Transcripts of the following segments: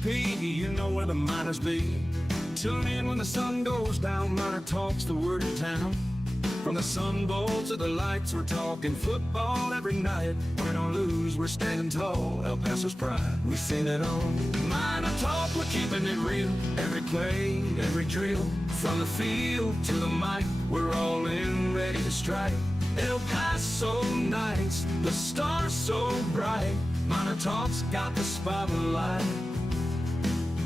UTEP, you know where the miners be. Tune in when the sun goes down, Miner Talk's the word in town. From the Sun Bowl to the lights, we're talking football every night. Win or lose, we're standing tall, El Paso's pride, we've seen it all. Miner Talk, we're keeping it real. Every play, every drill, from the field to the mic, we're all in, ready to strike. El Paso nights, the stars so bright. Miner Talk's got the spotlight.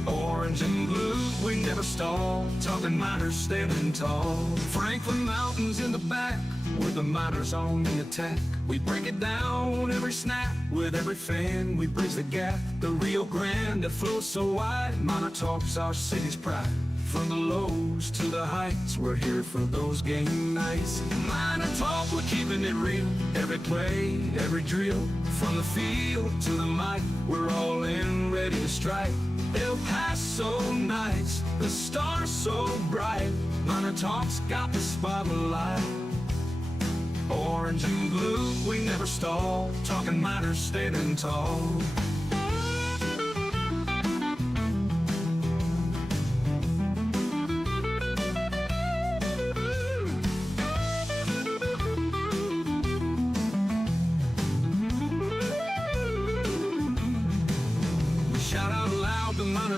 Orange and blue, we never stall. Talking miners standing tall. Franklin Mountains in the back, with the miners on the attack. We break it down every snap. With every fan, we bridge the gap. The Rio Grande that flows so wide. Miner Talk's our city's pride. From the lows to the heights, we're here for those game nights. Miner Talk, we're keeping it real. Every play, every drill, from the field to the mic, we're all in, ready to strike. El Paso nights, the stars so bright. Miner Talk's got the spotlight. Orange and blue, we never stall. Talking miners standing tall.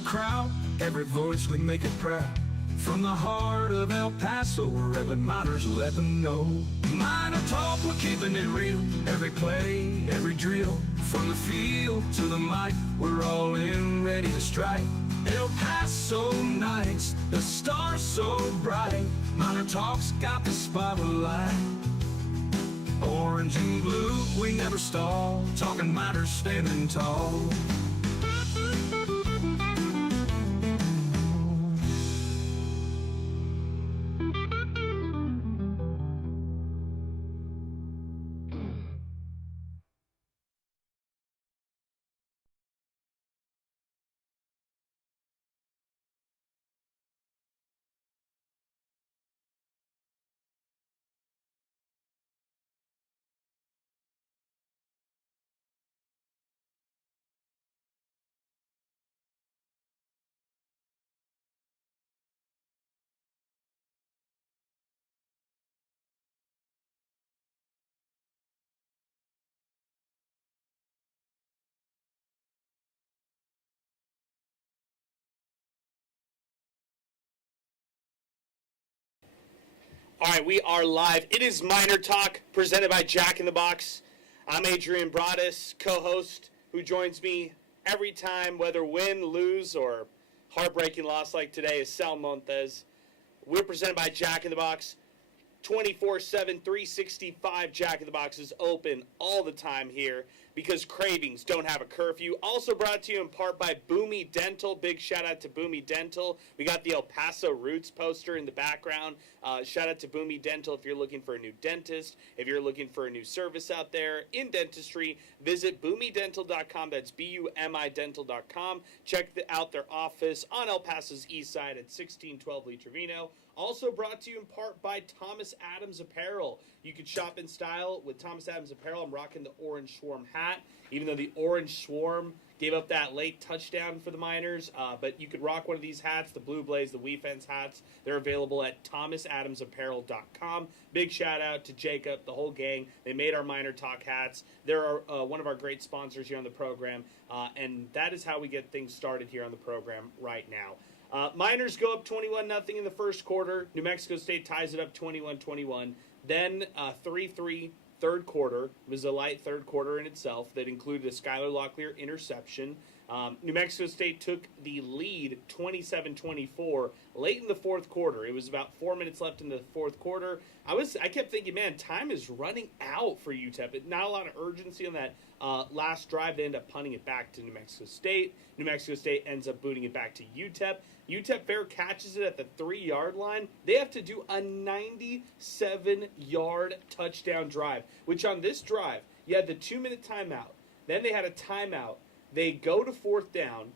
Crowd, every voice we make it proud. From the heart of El Paso, wherever miners let them know. Miner Talk, we're keeping it real. Every play, every drill, from the field to the mic, we're all in, ready to strike. El Paso nights, the stars so bright. Miner Talk's got the spotlight. Orange and blue, we never stall. Talking miners standing tall. All right, we are live. It is Miner Talk, presented by Jack in the Box. I'm Adrian Broaddus, co-host, who joins me every time, whether win, lose, or heartbreaking loss like today, is Sal Montes. We're presented by Jack in the Box. 24/7, 365 Jack in the Box is open all the time here because cravings don't have a curfew. Also brought to you in part by Boomy Dental. Big shout out to Boomy Dental. We got the El Paso Roots poster in the background. Shout out to Boomy Dental if you're looking for a new dentist, if you're looking for a new service out there in dentistry, visit boomydental.com. That's BUMIdental.com. Check out their office on El Paso's east side at 1612 Lee Trevino. Also brought to you in part by Thomas Adams Apparel. You can shop in style with Thomas Adams Apparel. I'm rocking the Orange Swarm hat, even though the Orange Swarm gave up that late touchdown for the Miners. But you could rock one of these hats, the Blue Blaze, the We Fence hats. They're available at thomasadamsapparel.com. Big shout out to Jacob, the whole gang. They made our Miner Talk hats. They're one of our great sponsors here on the program. And that is how we get things started here on the program right now. Miners go up 21-0 in the first quarter. New Mexico State ties it up 21-21. Then 3-3 third quarter. It was a light third quarter in itself that included a Skylar Locklear interception. New Mexico State took the lead 27-24 late in the fourth quarter. It was about 4 minutes left in the fourth quarter. I kept thinking, man, time is running out for UTEP. Not a lot of urgency on that last drive. They end up punting it back to New Mexico State. New Mexico State ends up booting it back to UTEP. UTEP fair catches it at the 3-yard line. They have to do a 97-yard touchdown drive, which on this drive, you had the 2-minute timeout. Then they had a timeout. They go to fourth down.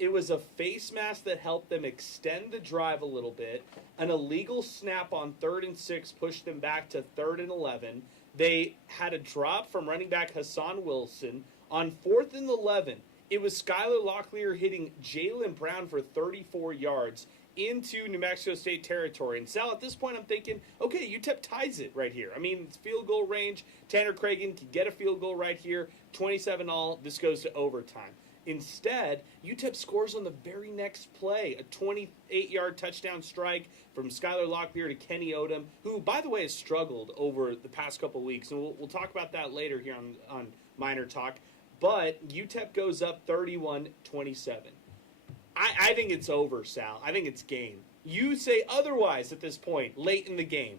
It was a face mask that helped them extend the drive a little bit. An illegal snap on 3rd and 6 pushed them back to 3rd and 11. They had a drop from running back Hassan Wilson. On 4th and 11, It was Skylar Locklear hitting Jalen Brown for 34 yards into New Mexico State territory. And Sal, at this point, I'm thinking, okay, UTEP ties it right here. I mean, it's field goal range. Tanner Cragen can get a field goal right here. 27-all. This goes to overtime. Instead, UTEP scores on the very next play, a 28-yard touchdown strike from Skylar Locklear to Kenny Odom, who, by the way, has struggled over the past couple weeks. And we'll talk about that later here on Miner Talk. But UTEP goes up 31-27. I think it's over, Sal. I think it's game. You say otherwise at this point, late in the game.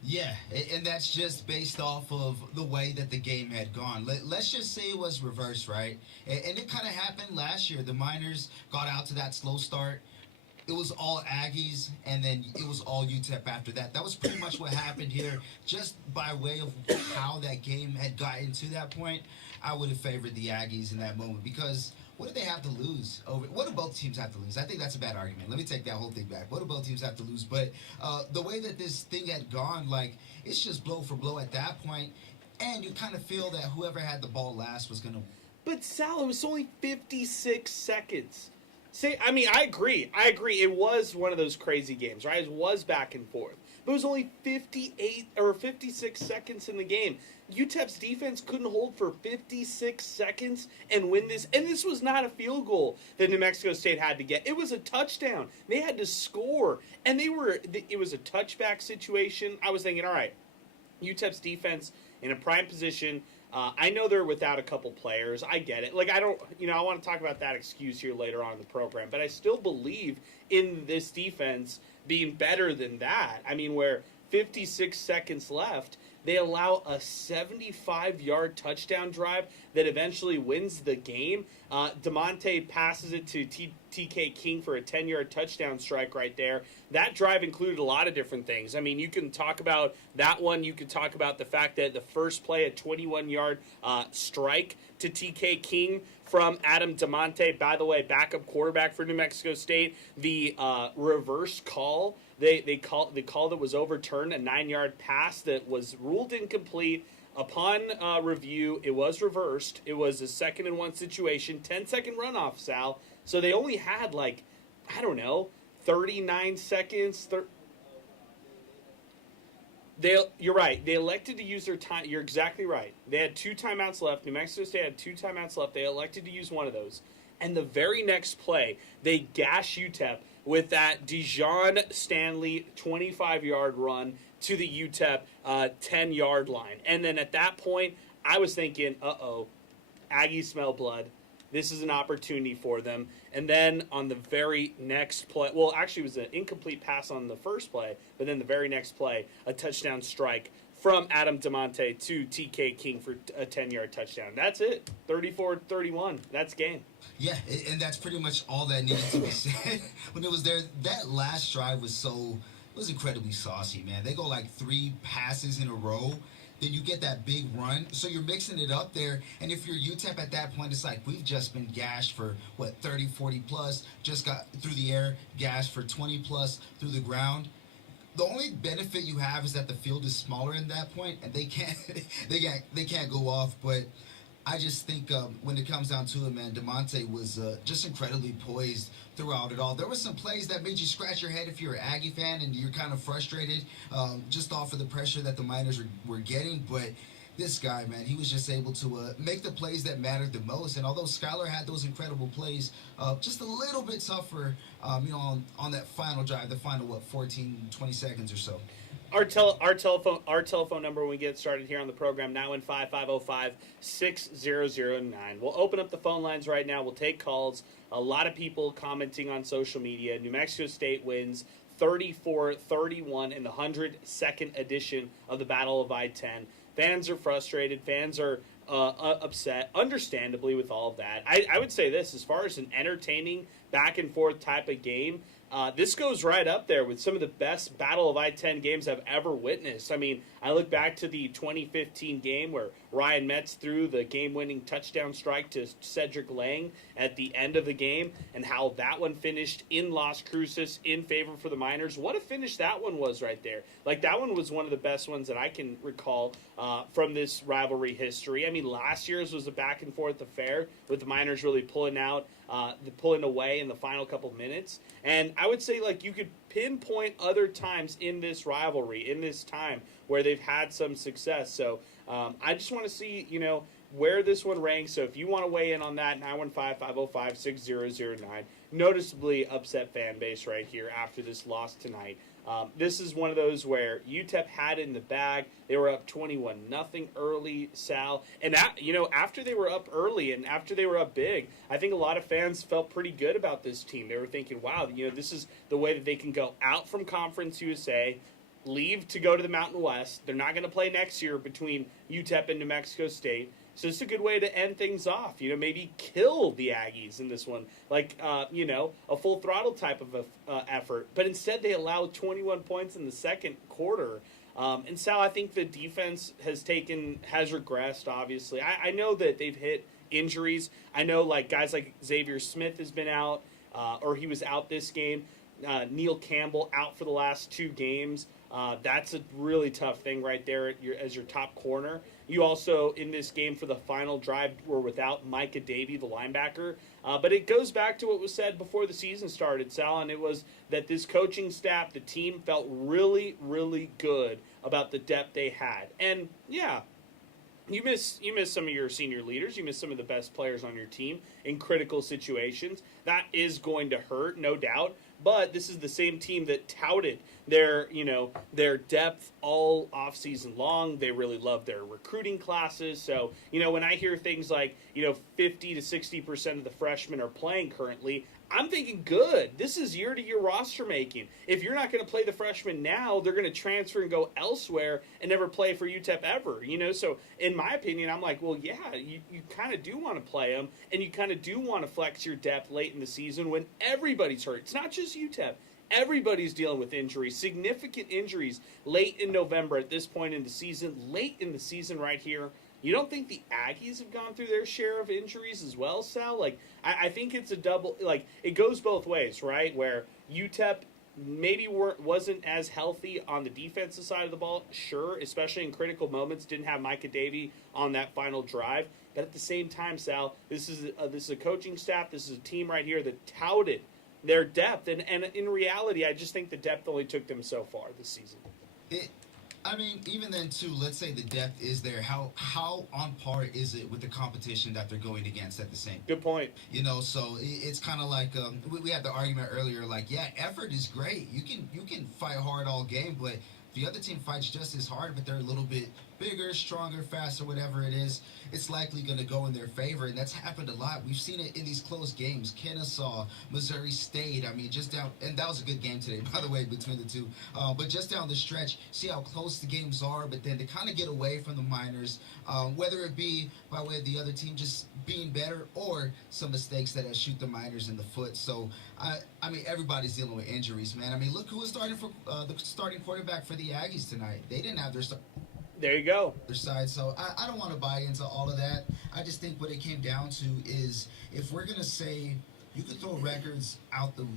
Yeah, and that's just based off of the way that the game had gone. Let's just say it was reversed, right? And it kind of happened last year. The Miners got out to that slow start. It was all Aggies, and then it was all UTEP after that. That was pretty much what happened here. Just by way of how that game had gotten to that point, I would have favored the Aggies in that moment because what do they have to lose? What do both teams have to lose? I think that's a bad argument. Let me take that whole thing back. What do both teams have to lose? But the way that this thing had gone, like, it's just blow for blow at that point, and you kind of feel that whoever had the ball last was going to... But, Sal, it was only 56 seconds. I agree. It was one of those crazy games, right? It was back and forth. But it was only 58 or 56 seconds in the game. UTEP's defense couldn't hold for 56 seconds and win this. And this was not a field goal that New Mexico State had to get. It was a touchdown. They had to score. And it was a touchback situation. I was thinking, all right, UTEP's defense in a prime position. I know they're without a couple players. I get it. Like, I want to talk about that excuse here later on in the program. But I still believe in this defense being better than that. I mean, where 56 seconds left, they allow a 75-yard touchdown drive that eventually wins the game. DeMonte passes it to TK King for a 10-yard touchdown strike right there. That drive included a lot of different things. I mean, you can talk about that one. You can talk about the fact that the first play, a 21-yard strike to TK King from Adam DeMonte, by the way, backup quarterback for New Mexico State. The reverse call, the call that was overturned, a 9-yard pass that was ruled incomplete. Upon review, it was reversed. It was a 2nd and 1 situation, 10-second runoff, Sal. So they only had 39 seconds. You're right. They elected to use their time. You're exactly right. They had 2 timeouts left. New Mexico State had 2 timeouts left. They elected to use one of those. And the very next play, they gash UTEP with that Dijon Stanley 25-yard run to the UTEP 10-yard line. And then at that point, I was thinking, Aggies smell blood. This is an opportunity for them. And then on the very next play, well, actually it was an incomplete pass on the first play, but then the very next play, a touchdown strike from Adam DeMonte to TK King for a 10-yard touchdown. That's it. 34-31. That's game. Yeah, and that's pretty much all that needed to be said. When it was there, that last drive was incredibly saucy, man. They go 3 passes in a row. Then you get that big run. So you're mixing it up there. And if you're UTEP at that point, it's like we've just been gashed for, 30, 40 plus. Just got through the air, gashed for 20 plus through the ground. The only benefit you have is that the field is smaller at that point, and they can't go off. But I just think when it comes down to it, man, DeMonte was just incredibly poised throughout it all. There were some plays that made you scratch your head if you're an Aggie fan and you're kind of frustrated just off of the pressure that the Miners were getting. But this guy, man, he was just able to make the plays that mattered the most. And although Skylar had those incredible plays, just a little bit tougher, on that final drive, the final, 14, 20 seconds or so. Our telephone number when we get started here on the program, 915-505-6009. We'll open up the phone lines right now. We'll take calls. A lot of people commenting on social media. New Mexico State wins 34-31 in the 102nd edition of the Battle of I-10. Fans are frustrated. Fans are upset, understandably, with all of that. I would say this, as far as an entertaining back-and-forth type of game, this goes right up there with some of the best Battle of I-10 games I've ever witnessed. I mean, I look back to the 2015 game where Ryan Metz threw the game-winning touchdown strike to Cedric Lang at the end of the game, and how that one finished in Las Cruces in favor for the Miners. What a finish that one was right there. Like, that one was one of the best ones that I can recall from this rivalry history. I mean, last year's was a back-and-forth affair with the Miners really pulling away in the final couple minutes. And I would say, like, you could pinpoint other times in this rivalry, in this time, where they've had some success. So I just want to see, where this one ranks. So if you want to weigh in on that, 915-505-6009. Noticeably upset fan base right here after this loss tonight. This is one of those where UTEP had it in the bag. They were up 21-0 early, Sal. And, after they were up early and after they were up big, I think a lot of fans felt pretty good about this team. They were thinking, wow, this is the way that they can go out from Conference USA, leave to go to the Mountain West. They're not going to play next year between UTEP and New Mexico State. So it's a good way to end things off. Maybe kill the Aggies in this one, like a full throttle type of effort. But instead, they allow 21 points in the second quarter. And Sal, I think the defense has regressed. Obviously, I know that they've hit injuries. I know guys like Xavier Smith has been out, or he was out this game. Neil Campbell out for the last 2 games. That's a really tough thing right there as your top corner. You also, in this game for the final drive, were without Micah Davey, the linebacker. But it goes back to what was said before the season started, Sal, and it was that this coaching staff, the team, felt really, really good about the depth they had. And, yeah, you miss some of your senior leaders. You miss some of the best players on your team in critical situations. That is going to hurt, no doubt. But this is the same team that touted their depth all offseason long. They really love their recruiting classes. So, when I hear things like, 50 to 60% of the freshmen are playing currently, I'm thinking good. This is year-to-year roster making. If you're not going to play the freshmen now, they're going to transfer and go elsewhere and never play for UTEP ever. So in my opinion, I'm like, well, yeah, you kind of do want to play them, and you kind of do want to flex your depth late in the season when everybody's hurt. It's not just UTEP. Everybody's dealing with injuries, significant injuries late in November at this point in the season, late in the season right here. You don't think the Aggies have gone through their share of injuries as well, Sal? I think it's a double, it goes both ways, right? Where UTEP maybe wasn't as healthy on the defensive side of the ball, sure, especially in critical moments, didn't have Micah Davey on that final drive. But at the same time, Sal, this is a coaching staff, this is a team right here that touted their depth. And in reality, I just think the depth only took them so far this season. Even then, too, let's say the depth is there. How on par is it with the competition that they're going against at the same? Good point. So it's kind of like we had the argument earlier. Effort is great. You can fight hard all game, but the other team fights just as hard, but they're a little bit bigger, stronger, faster, whatever it is, it's likely going to go in their favor, and that's happened a lot. We've seen it in these close games. Kennesaw, Missouri State, just down, and that was a good game today, by the way, between the two. But just down the stretch, see how close the games are, but then to kind of get away from the Miners, whether it be by way of the other team just being better or some mistakes that shoot the Miners in the foot. So, everybody's dealing with injuries, man. Look who was starting for the starting quarterback for the Aggies tonight. They didn't have their There you go. Their side. So I don't want to buy into all of that. I just think what it came down to is if we're gonna say you could throw records out the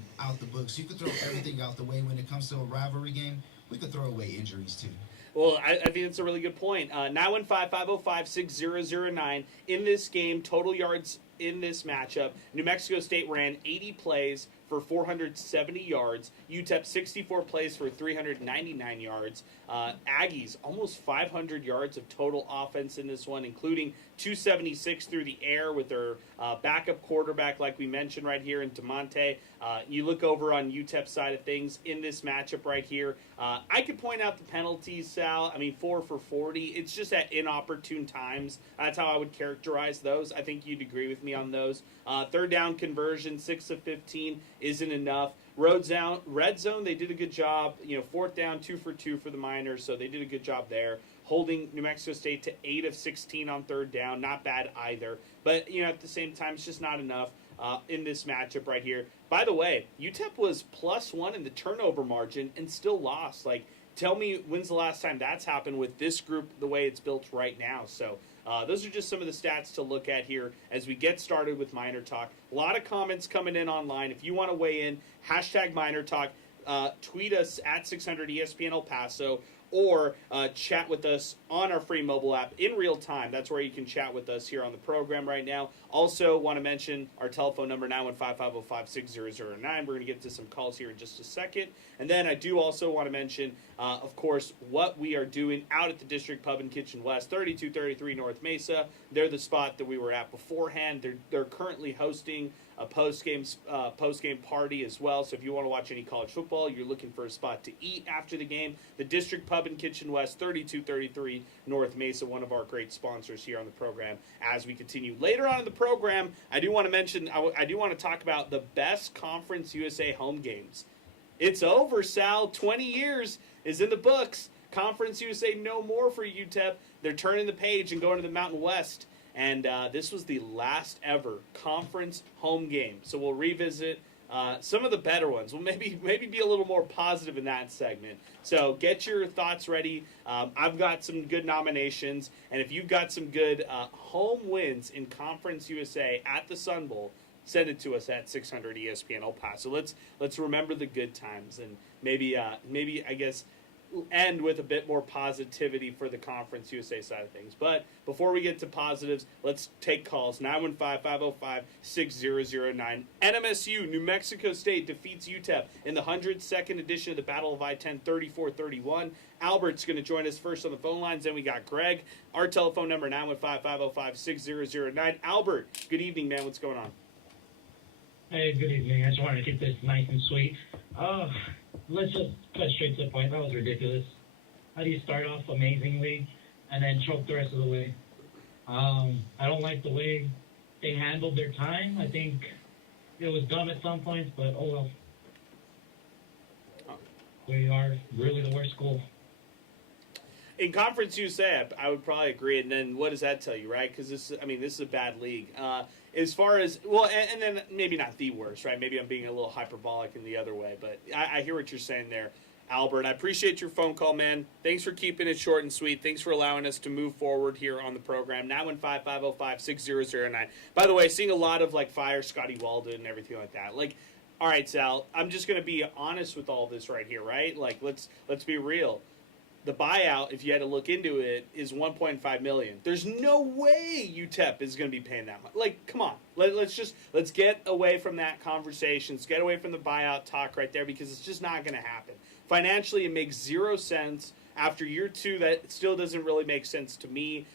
books, you could throw everything out the way when it comes to a rivalry game, we could throw away injuries too. Well, I think that's a really good point. 915-505-6009. In this game, total yards in this matchup, New Mexico State ran 80 plays for 470 yards. UTEP 64 plays for 399 yards. Aggies almost 500 yards of total offense in this one, including 276 through the air with their backup quarterback, like we mentioned right here in DeMonte. You look over on UTEP's side of things in this matchup right here. I could point out the penalties, Sal. 4 for 40. It's just at inopportune times. That's how I would characterize those. I think you'd agree with me on those. Third down conversion, 6 of 15 isn't enough. Red zone, they did a good job. Fourth down, 2 for 2 for the Miners, so they did a good job there. Holding New Mexico State to 8 of 16 on third down, not bad either. But, at the same time, it's just not enough. in this matchup right here. By the way, UTEP was +1 in the turnover margin and still lost. Like, tell me when's the last time that's happened with this group the way it's built right now. So those are just some of the stats to look at here as we get started with Miner Talk. A lot of comments coming in online. If you want to weigh in, hashtag Miner Talk. Tweet us at 600 ESPN El Paso, or chat with us on our free mobile app in real time. That's where you can chat with us here on the program right now. Also want to mention our telephone number, 915-505-6009. We're going to get to some calls here in just a second. And then I do also want to mention, of course, what we are doing out at the District Pub and Kitchen West, 3233 North Mesa. They're the spot that we were at beforehand. They're currently hosting a post-game party as well. So if you want to watch any college football, you're looking for a spot to eat after the game, the District Pub and Kitchen West, 3233 North Mesa, one of our great sponsors here on the program. As we continue later on in the program, I do want to mention, I do want to talk about the best Conference USA home games. It's over, Sal. 20 years is in the books. Conference USA no more for UTEP. They're turning the page and going to the Mountain West. And this was the last ever conference home game. So we'll revisit some of the better ones. We'll maybe be a little more positive in that segment. So get your thoughts ready. I've got some good nominations. And if you've got some good home wins in Conference USA at the Sun Bowl, send it to us at 600 ESPN El Paso. Let's remember the good times and maybe I guess end with a bit more positivity for the Conference USA side of things. But before we get to positives, let's take calls. 915-505-6009. NMSU, New Mexico State, defeats UTEP in the 102nd edition of the Battle of I-10, 34-31. Albert's going to join us first on the phone lines. Then we got Greg. Our telephone number, 915-505-6009. Albert, good evening, man. What's going on? Hey, good evening. I just wanted to keep this nice and sweet. Let's just cut straight to the point. That was ridiculous. How do you start off amazingly and then choke the rest of the way? I don't like the way they handled their time. I think it was dumb at some points, but oh well. We are really the worst school. In Conference USA, I would probably agree. And then what does that tell you, right? Because this is a bad league. As far as, well, and then maybe not the worst, right? Maybe I'm being a little hyperbolic in the other way, but I hear what you're saying there, Albert. I appreciate your phone call, man. Thanks for keeping it short and sweet. Thanks for allowing us to move forward here on the program. 915-505-6009. By the way, seeing a lot of, like, fire Scotty Walden and everything like that. Like, all right, Sal, I'm just going to be honest with all this right here, right? Like, let's be real. The buyout, if you had to look into it, is $1.5 million. There's no way UTEP is going to be paying that much. Like, come on. Let's get away from that conversation. Let's get away from the buyout talk right there because it's just not going to happen. Financially, it makes 0 sense. After year 2, that still doesn't really make sense to me.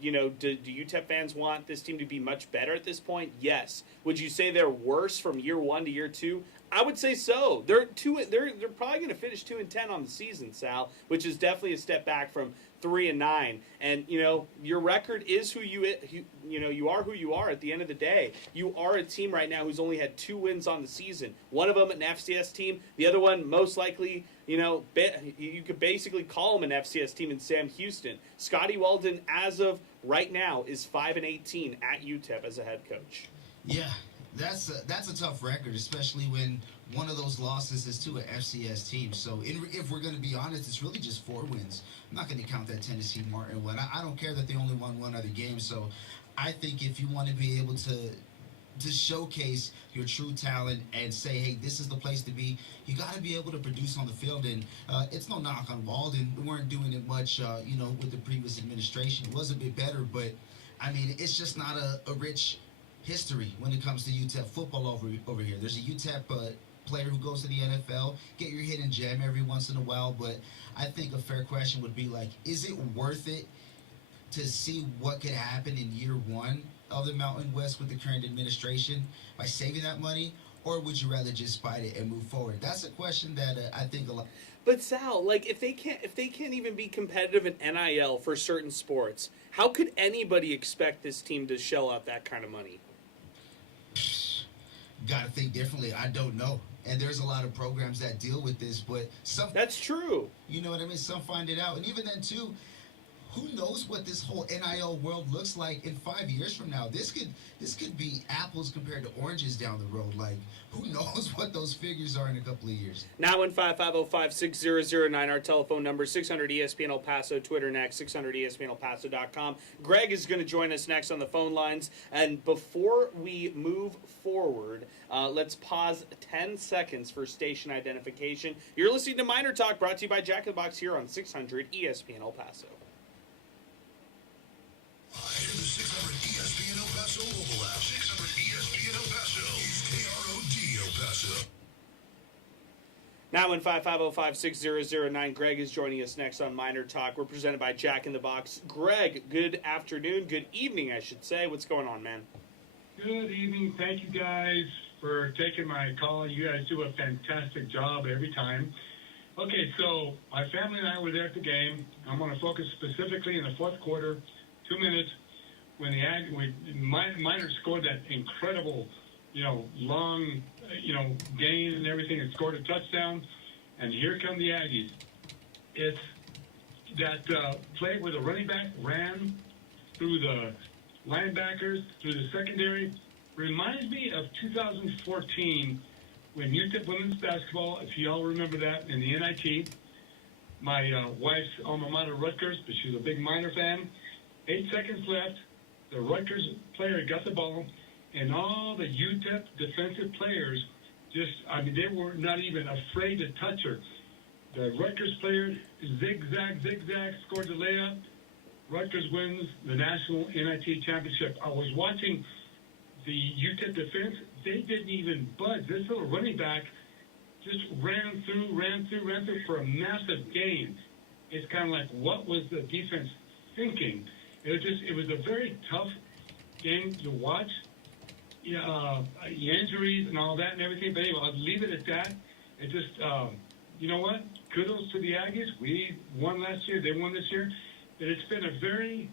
Do UTEP fans want this team to be much better at this point? Yes. Would you say they're worse from year 1 to year 2? I would say so. They're probably going to finish 2-10 on the season, Sal, which is definitely a step back from 3-9. And your record is who you are who you are at the end of the day. You are a team right now who's only had 2 wins on the season. One of them an FCS team. The other one most likely, you could basically call them an FCS team in Sam Houston. Scotty Walden, as of right now, is 5-18 at UTEP as a head coach. Yeah. That's a tough record, especially when one of those losses is to an FCS team. So if we're going to be honest, it's really just 4 wins. I'm not going to count that Tennessee Martin one. I don't care that they only won one other game. So I think if you want to be able to showcase your true talent and say, hey, this is the place to be, you got to be able to produce on the field. And it's no knock on Walden. We weren't doing it much, with the previous administration. It was a bit better, but, I mean, it's just not a rich history when it comes to UTEP football over here. There's a UTEP player who goes to the NFL. Get your hidden gem every once in a while, but I think a fair question would be like, is it worth it to see what could happen in year 1 of the Mountain West with the current administration by saving that money, or would you rather just fight it and move forward? That's a question that I think a lot. But Sal, like if they can't even be competitive in NIL for certain sports, how could anybody expect this team to shell out that kind of money? Got to think differently. I don't know. And there's a lot of programs that deal with this, but some... That's true. You know what I mean? Some find it out. And even then, too, who knows what this whole NIL world looks like in 5 years from now? This could be apples compared to oranges down the road. Like, who knows what those figures are in a couple of years? 915-505-6009, our telephone number, 600 ESPN El Paso, Twitter next, 600 ESPNElPaso.com. Greg is going to join us next on the phone lines. And before we move forward, let's pause 10 seconds for station identification. You're listening to Miner Talk, brought to you by Jack in the Box here on 600 ESPN El Paso. In the 600 ESPN El Paso mobile app. 600 ESPN El Paso is KROD El Paso. 915-505-6009. Greg is joining us next on Miner Talk. We're presented by Jack in the Box. Greg, good afternoon, good evening, I should say. What's going on, man? Good evening. Thank you guys for taking my call. You guys do a fantastic job every time. Okay, so my family and I were there at the game. I'm going to focus specifically in the fourth quarter, 2 minutes, when Miner scored that incredible, long, gain and everything, and scored a touchdown. And here come the Aggies. It's that play where the running back ran through the linebackers, through the secondary, reminds me of 2014 when UTEP women's basketball, if you all remember that, in the NIT. My wife's alma mater, Rutgers, but she's a big Miner fan. 8 seconds left. The Rutgers player got the ball, and all the UTEP defensive players they were not even afraid to touch her. The Rutgers player zigzag, scored the layup. Rutgers wins the national NIT championship. I was watching the UTEP defense. They didn't even budge. This little running back just ran through for a massive gain. It's kind of like, what was the defense thinking? It was a very tough game to watch. Injuries and all that and everything. But anyway, I'll leave it at that. It just, you know what? Kudos to the Aggies. We won last year. They won this year. But it's been a very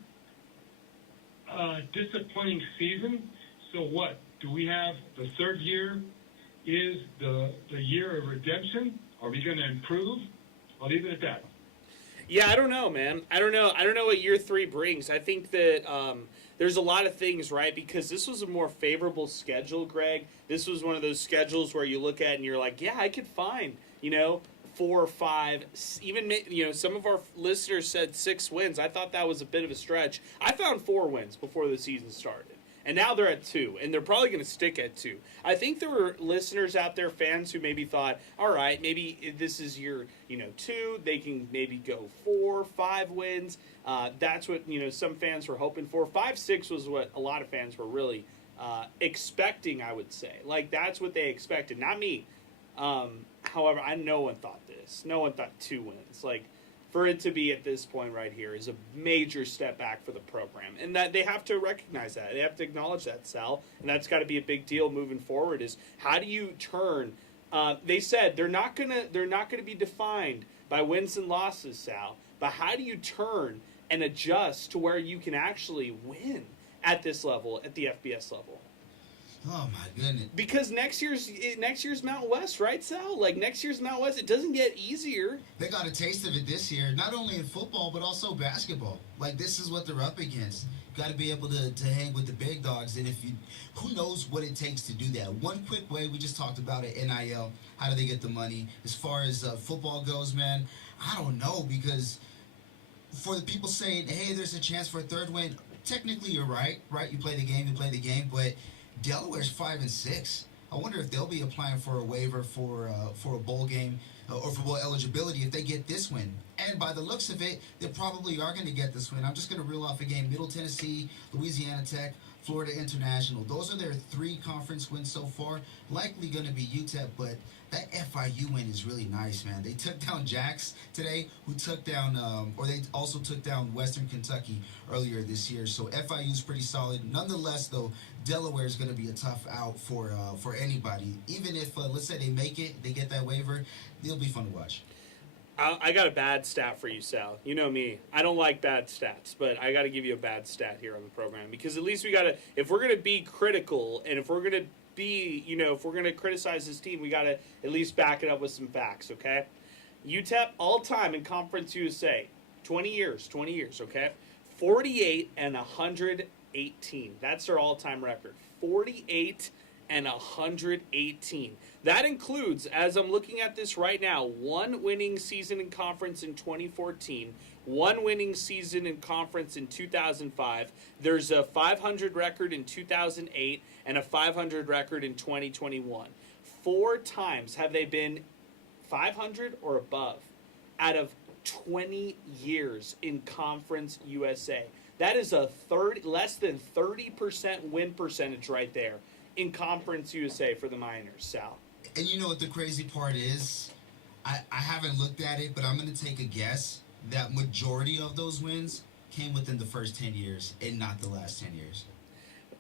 disappointing season. So what? Do we have the third year is the year of redemption? Are we going to improve? I'll leave it at that. Yeah, I don't know, man. I don't know what year 3 brings. I think that there's a lot of things, right? Because this was a more favorable schedule, Greg. This was one of those schedules where you look at and you're like, yeah, I could find, 4 or 5, even, some of our listeners said 6 wins. I thought that was a bit of a stretch. I found 4 wins before the season started. And now they're at 2, and they're probably going to stick at 2. I think there were listeners out there, fans, who maybe thought, all right, maybe this is year, 2. They can maybe go 4, 5 wins. That's what, some fans were hoping for. 5, 6 was what a lot of fans were really expecting, I would say. Like, that's what they expected, not me. However, no one thought this. No one thought 2 wins. Like, for it to be at this point right here is a major step back for the program. And that they have to recognize that. They have to acknowledge that, Sal. And that's got to be a big deal moving forward is how do you turn they said they're not gonna be defined by wins and losses, Sal. But how do you turn and adjust to where you can actually win at this level, at the FBS level? Oh my goodness! Because next year's Mountain West, right, Sal? Like next year's Mountain West, it doesn't get easier. They got a taste of it this year, not only in football but also basketball. Like this is what they're up against. Got to be able to hang with the big dogs, and who knows what it takes to do that. One quick way we just talked about it, NIL. How do they get the money? As far as football goes, man, I don't know because for the people saying, hey, there's a chance for a third win. Technically, you're right. You play the game, but Delaware's 5-6. I wonder if they'll be applying for a waiver for a bowl game or for bowl eligibility if they get this win. And by the looks of it, they probably are going to get this win. I'm just going to reel off a game: Middle Tennessee, Louisiana Tech, Florida International. Those are their 3 conference wins so far. Likely going to be UTEP, but that FIU win is really nice, man. They took down Jax today, who took down, they also took down Western Kentucky earlier this year. So FIU's pretty solid. Nonetheless, though, Delaware is going to be a tough out for anybody. Even if, let's say they make it, they get that waiver, it'll be fun to watch. I got a bad stat for you, Sal. You know me. I don't like bad stats, but I got to give you a bad stat here on the program because at least we got to, if we're going to be critical and if we're going to be, if we're going to criticize this team, we got to at least back it up with some facts, okay? UTEP all-time in Conference USA, 20 years, okay? 48 and 118. That's their all-time record. 48 and 118. That includes, as I'm looking at this right now, one winning season in conference in 2014, one winning season in conference in 2005. There's a 500 record in 2008 and a 500 record in 2021. 4 times have they been 500 or above out of 20 years in Conference USA. That is a less than 30% win percentage right there in Conference USA for the Miners, Sal. And you know what the crazy part is? I haven't looked at it, but I'm going to take a guess that majority of those wins came within the first 10 years and not the last 10 years.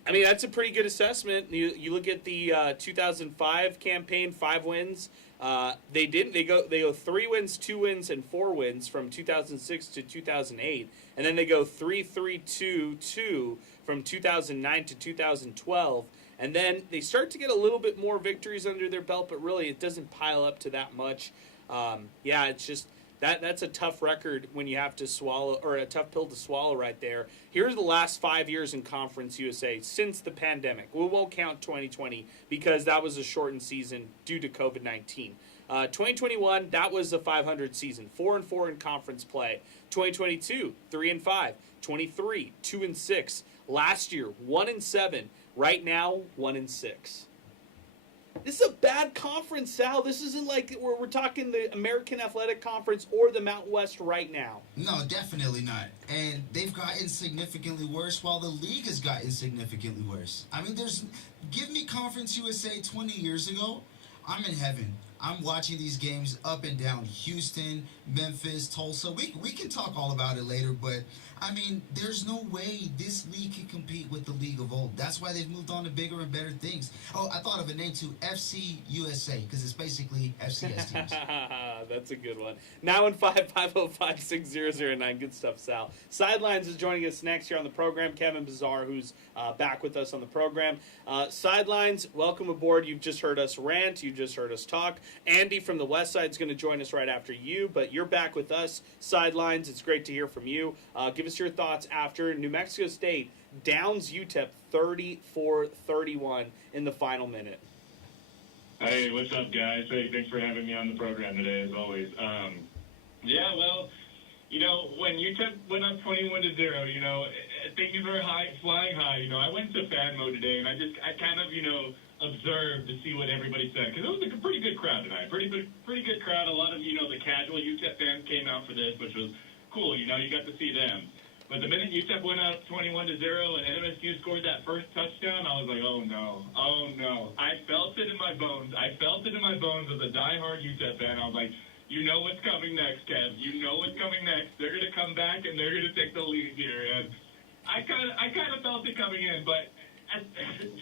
I mean, that's a pretty good assessment. You look at the 2005 campaign, 5 wins. They go 3 wins, 2 wins, and 4 wins from 2006 to 2008, and then they go 3-3-2-2 from 2009 to 2012, and then they start to get a little bit more victories under their belt, but really it doesn't pile up to that much. It's just that's a tough record when you have to swallow, or a tough pill to swallow right there. Here's the last 5 years in Conference USA since the pandemic. We won't count 2020 because that was a shortened season due to COVID-19. 2021, that was a 500 season, 4-4 in conference play. 2022, 3-5. 23, 2-6. Last year, 1-7. Right now, 1-6. This is a bad conference, Sal. This isn't like we're talking the American Athletic Conference or the Mountain West right now. No, definitely not. And they've gotten significantly worse while the league has gotten significantly worse. I mean, give me Conference USA 20 years ago, I'm in heaven. I'm watching these games up and down Houston, Memphis, Tulsa. We can talk all about it later, but I mean, there's no way this league can compete with the league of old. That's why they've moved on to bigger and better things. Oh, I thought of a name too, FC USA, because it's basically FCS teams. That's a good one. 915-505-6009. Good stuff, Sal. Sidelines is joining us next here on the program. Kevin Bazar, who's back with us on the program. Sidelines, welcome aboard. You've just heard us rant. You've just heard us talk. Andy from the West Side is going to join us right after you, but you're back with us. Sidelines, it's great to hear from you. Give us your thoughts after New Mexico State downs UTEP 34-31 in the final minute. Hey, what's up, guys? Hey, thanks for having me on the program today, as always. When UTEP went up 21-0, things were flying high. I went to fan mode today, and I kind of, observed to see what everybody said, because it was a pretty good crowd tonight. Pretty good crowd. A lot of, the casual UTEP fans came out for this, which was cool. You got to see them. But the minute UTEP went up 21-0 and MSU scored that first touchdown, I was like, oh no. I felt it in my bones. As a diehard UTEP fan. I was like, you know what's coming next, Kev. You know what's coming next. They're going to come back and they're going to take the lead here. And I kind of felt it coming in, but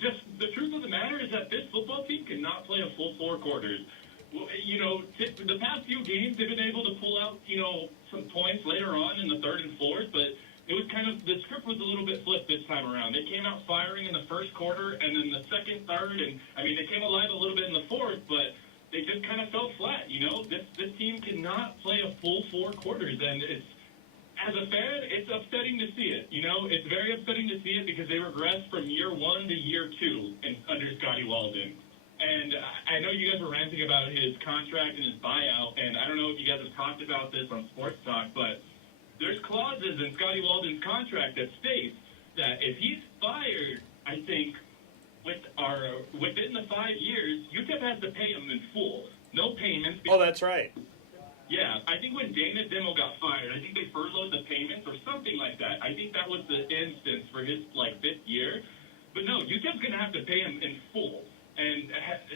just the truth of the matter is that this football team cannot play a full 4 quarters. The past few games they've been able to pull out, some points later on in the 3rd and 4th, but it was the script was a little bit flipped this time around. They came out firing in the 1st quarter, and then the 2nd, 3rd, and they came alive a little bit in the 4th, but they just kind of fell flat. This team cannot play a full 4 quarters, and as a fan, it's upsetting to see it. It's very upsetting to see it because they regressed from year 1 to year 2 under Scotty Walden. And I know you guys were ranting about his contract and his buyout, and I don't know if you guys have talked about this on Sports Talk, but there's clauses in Scotty Walden's contract that states that if he's fired, I think, within the 5 years, UTEP has to pay him in full. No payments. Oh, that's right. Yeah, I think when Dana Dimmel got fired, I think they furloughed the payments or something like that. I think that was the instance for his, 5th year. But no, UTEP's going to have to pay him in full. And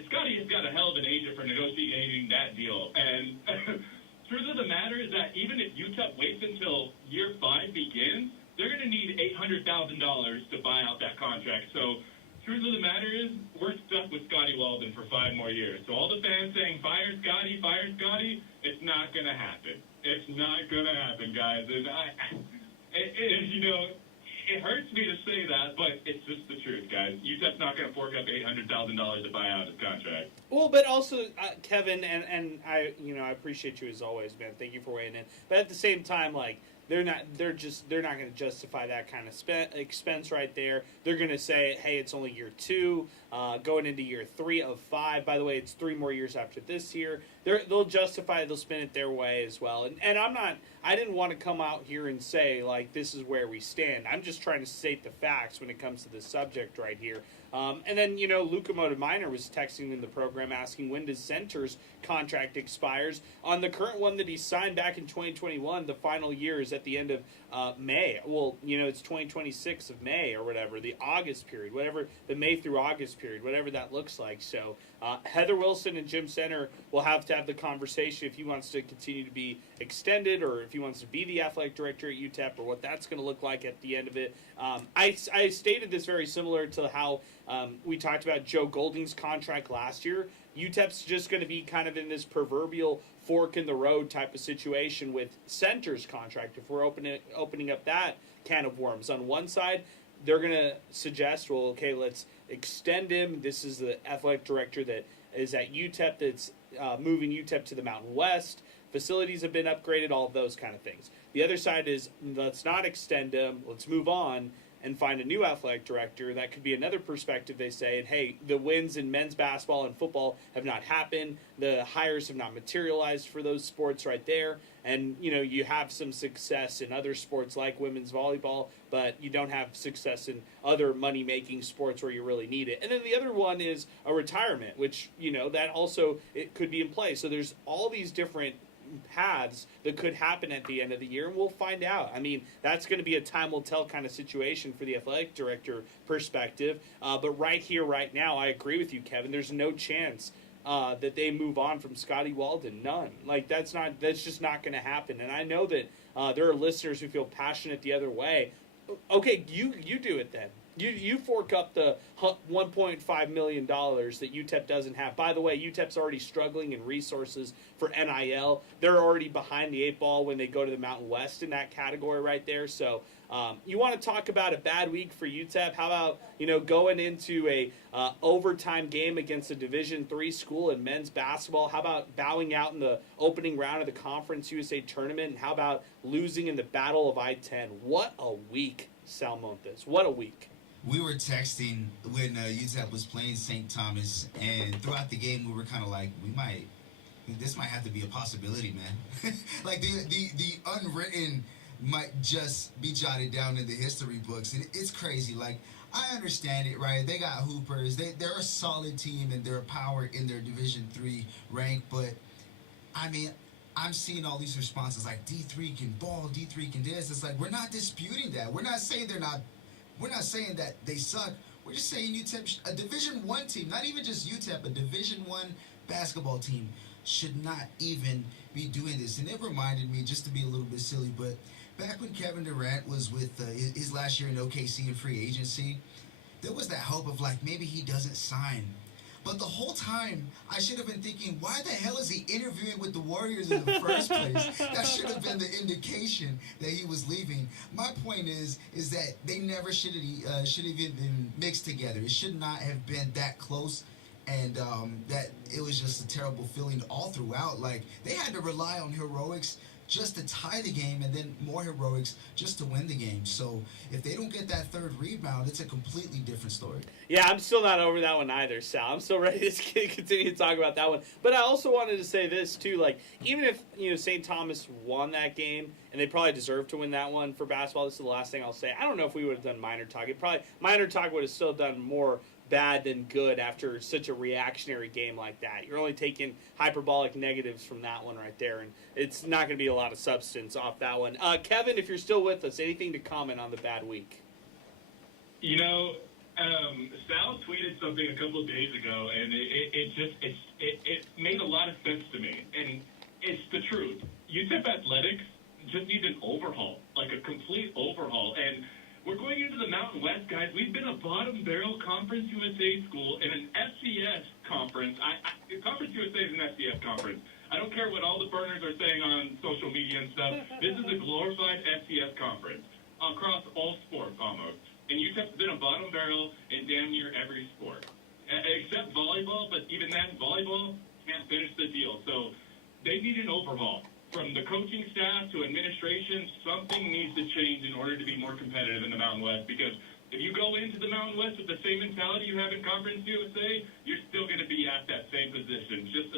Scotty has got a hell of an agent for negotiating that deal. And truth of the matter is that even if UTEP waits until year 5 begins, they're going to need $800,000 to buy out that contract. So truth of the matter is we're stuck with Scotty Walden for 5 more years. So all the fans saying, fire Scotty, it's not going to happen. It's not going to happen, guys. And It hurts me to say that, but it's just the truth, guys. UTEP's not going to fork up $800,000 to buy out his contract. Well, but also, Kevin, and I, I appreciate you as always, man. Thank you for weighing in. But at the same time, like, they're not going to justify that kind of expense right there. They're going to say, hey, it's only year 2, going into year 3 of 5. By the way, it's 3 more years after this year. They'll justify it. They'll spin it their way as well. And I didn't want to come out here and say, like, this is where we stand. I'm just trying to state the facts when it comes to this subject right here. And then, Luca Motominer was texting in the program asking when does Center's contract expires. On the current one that he signed back in 2021, the final year is at the end of May. Well, it's 2026 of May or whatever, the August period, whatever, the May through August period, whatever that looks like. So Heather Wilson and Jim Center will have to have the conversation if he wants to continue to be extended or if he wants to be the athletic director at UTEP or what that's going to look like at the end of it. I stated this very similar to how we talked about Joe Golding's contract last year. UTEP's just going to be kind of in this proverbial fork in the road type of situation with Center's contract. If we're opening up that can of worms, on one side, they're going to suggest, well, okay, let's extend him. This is the athletic director that is at UTEP that's moving UTEP to the Mountain West. Facilities have been upgraded, all of those kind of things. The other side is, let's not extend him. Let's move on and find a new athletic director. That could be another perspective, they say. And, hey, the wins in men's basketball and football have not happened. The hires have not materialized for those sports right there. And, you have some success in other sports like women's volleyball, but you don't have success in other money-making sports where you really need it. And then the other one is a retirement, which, that also it could be in play. So there's all these different paths that could happen at the end of the year, and we'll find out. I mean, that's going to be a time will tell kind of situation for the athletic director perspective. But right here, right now, I agree with you, Kevin. There's no chance that they move on from Scotty Walden. None. Like, that's just not going to happen. And I know that there are listeners who feel passionate the other way. Okay, you do it then. You fork up the $1.5 million that UTEP doesn't have. By the way, UTEP's already struggling in resources for NIL. They're already behind the 8 ball when they go to the Mountain West in that category right there. So you want to talk about a bad week for UTEP? How about going into a overtime game against a Division III school in men's basketball? How about bowing out in the opening round of the Conference USA tournament? And how about losing in the Battle of I-10? What a week, Sal Montes. What a week. We were texting when UTEP was playing St. Thomas, and throughout the game, we were kind of like, this might have to be a possibility, man. Like, the unwritten might just be jotted down in the history books. And it's crazy. Like, I understand it, right? They got hoopers. They're a solid team, and they're a power in their Division III rank. But, I mean, I'm seeing all these responses like D3 can ball, D3 can this. It's like, we're not disputing that. We're not saying we're not saying that they suck. We're just saying UTEP, a Division I team, not even just UTEP, a Division I basketball team should not even be doing this. And it reminded me, just to be a little bit silly, but back when Kevin Durant was with his last year in OKC in free agency, there was that hope of like maybe he doesn't sign. But the whole time, I should have been thinking, why the hell is he interviewing with the Warriors in the first place? That should have been the indication that he was leaving. My point is that they never should have even been mixed together. It should not have been that close, and that it was just a terrible feeling all throughout. Like, they had to rely on heroics just to tie the game, and then more heroics just to win the game. So if they don't get that third rebound, it's a completely different story. Yeah, I'm still not over that one either, Sal. I'm still ready to continue to talk about that one. But I also wanted to say this, too. Like, even if, St. Thomas won that game, and they probably deserve to win that one for basketball, this is the last thing I'll say. I don't know if we would have done MinerTalk. MinerTalk would have still done more bad than good after such a reactionary game like that. You're only taking hyperbolic negatives from that one right there, and it's not going to be a lot of substance off that one. Kevin, if you're still with us, anything to comment on the bad week? Sal tweeted something a couple of days ago, and it made a lot of sense to me, and it's the truth. UTEP athletics just needs an overhaul, like a complete overhaul, and we're going into the Mountain West, guys. We've been a bottom barrel Conference USA school in an FCS conference. Conference USA is an FCS conference. I don't care what all the burners are saying on social media and stuff. This is a glorified FCS conference. across all sports almost. And UTEP's been a bottom barrel in damn near every sport. Except volleyball, but even then, volleyball can't finish the deal. So they need an overhaul. From the coaching staff to administration, something needs to change in order to be more competitive in the Mountain West. Because if you go into the Mountain West with the same mentality you have in Conference USA, you're still going to be at that same position. Just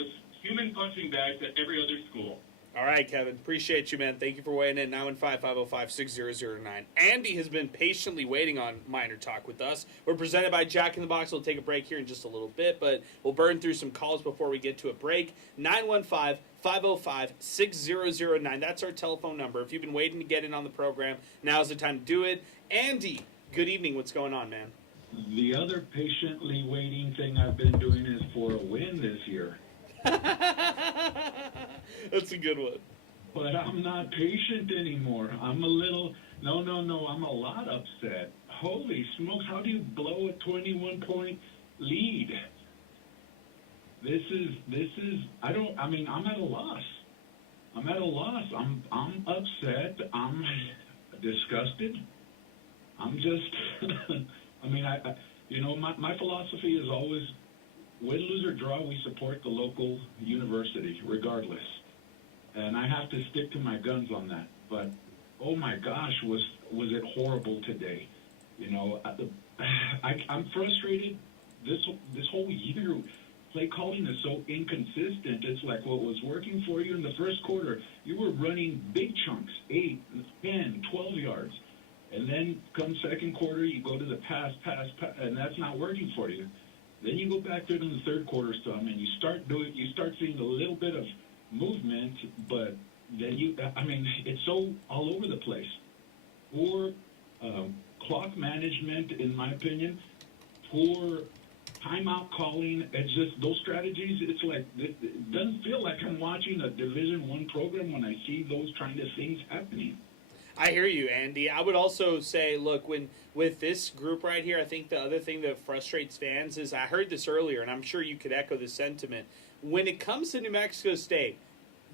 a human punching bag to every other school. All right, Kevin. Appreciate you, man. Thank you for weighing in. 915-505-6009. Andy has been patiently waiting on Miner Talk with us. We're presented by Jack in the Box. We'll take a break here in just a little bit, but we'll burn through some calls before we get to a break. 915-505-6009. That's our telephone number. If you've been waiting to get in on the program, now's the time to do it. Andy, good evening. What's going on, man? The other patiently waiting thing I've been doing is for a win this year. That's a good one. But I'm not patient anymore. I'm a little, no, I'm a lot upset. Holy smokes, how do you blow a 21-point lead? I'm at a loss. I'm upset. I'm disgusted. I'm just, my philosophy is always, win, lose, or draw, we support the local university, regardless. And I have to stick to my guns on that. But, oh my gosh, was it horrible today. I'm frustrated. This whole year, play calling is so inconsistent. It's like what was working for you in the first quarter, you were running big chunks, 8, 10, 12 yards. And then come second quarter, you go to the pass, and that's not working for you. Then you go back there to the third quarter some, and you start seeing a little bit of movement, but then it's so all over the place. Poor clock management, in my opinion. Poor timeout calling. It's just those strategies. It's like it doesn't feel like I'm watching a Division I program when I see those kind of things happening. I hear you, Andy. I would also say, look, with this group right here, I think the other thing that frustrates fans is, I heard this earlier, and I'm sure you could echo the sentiment. When it comes to New Mexico State,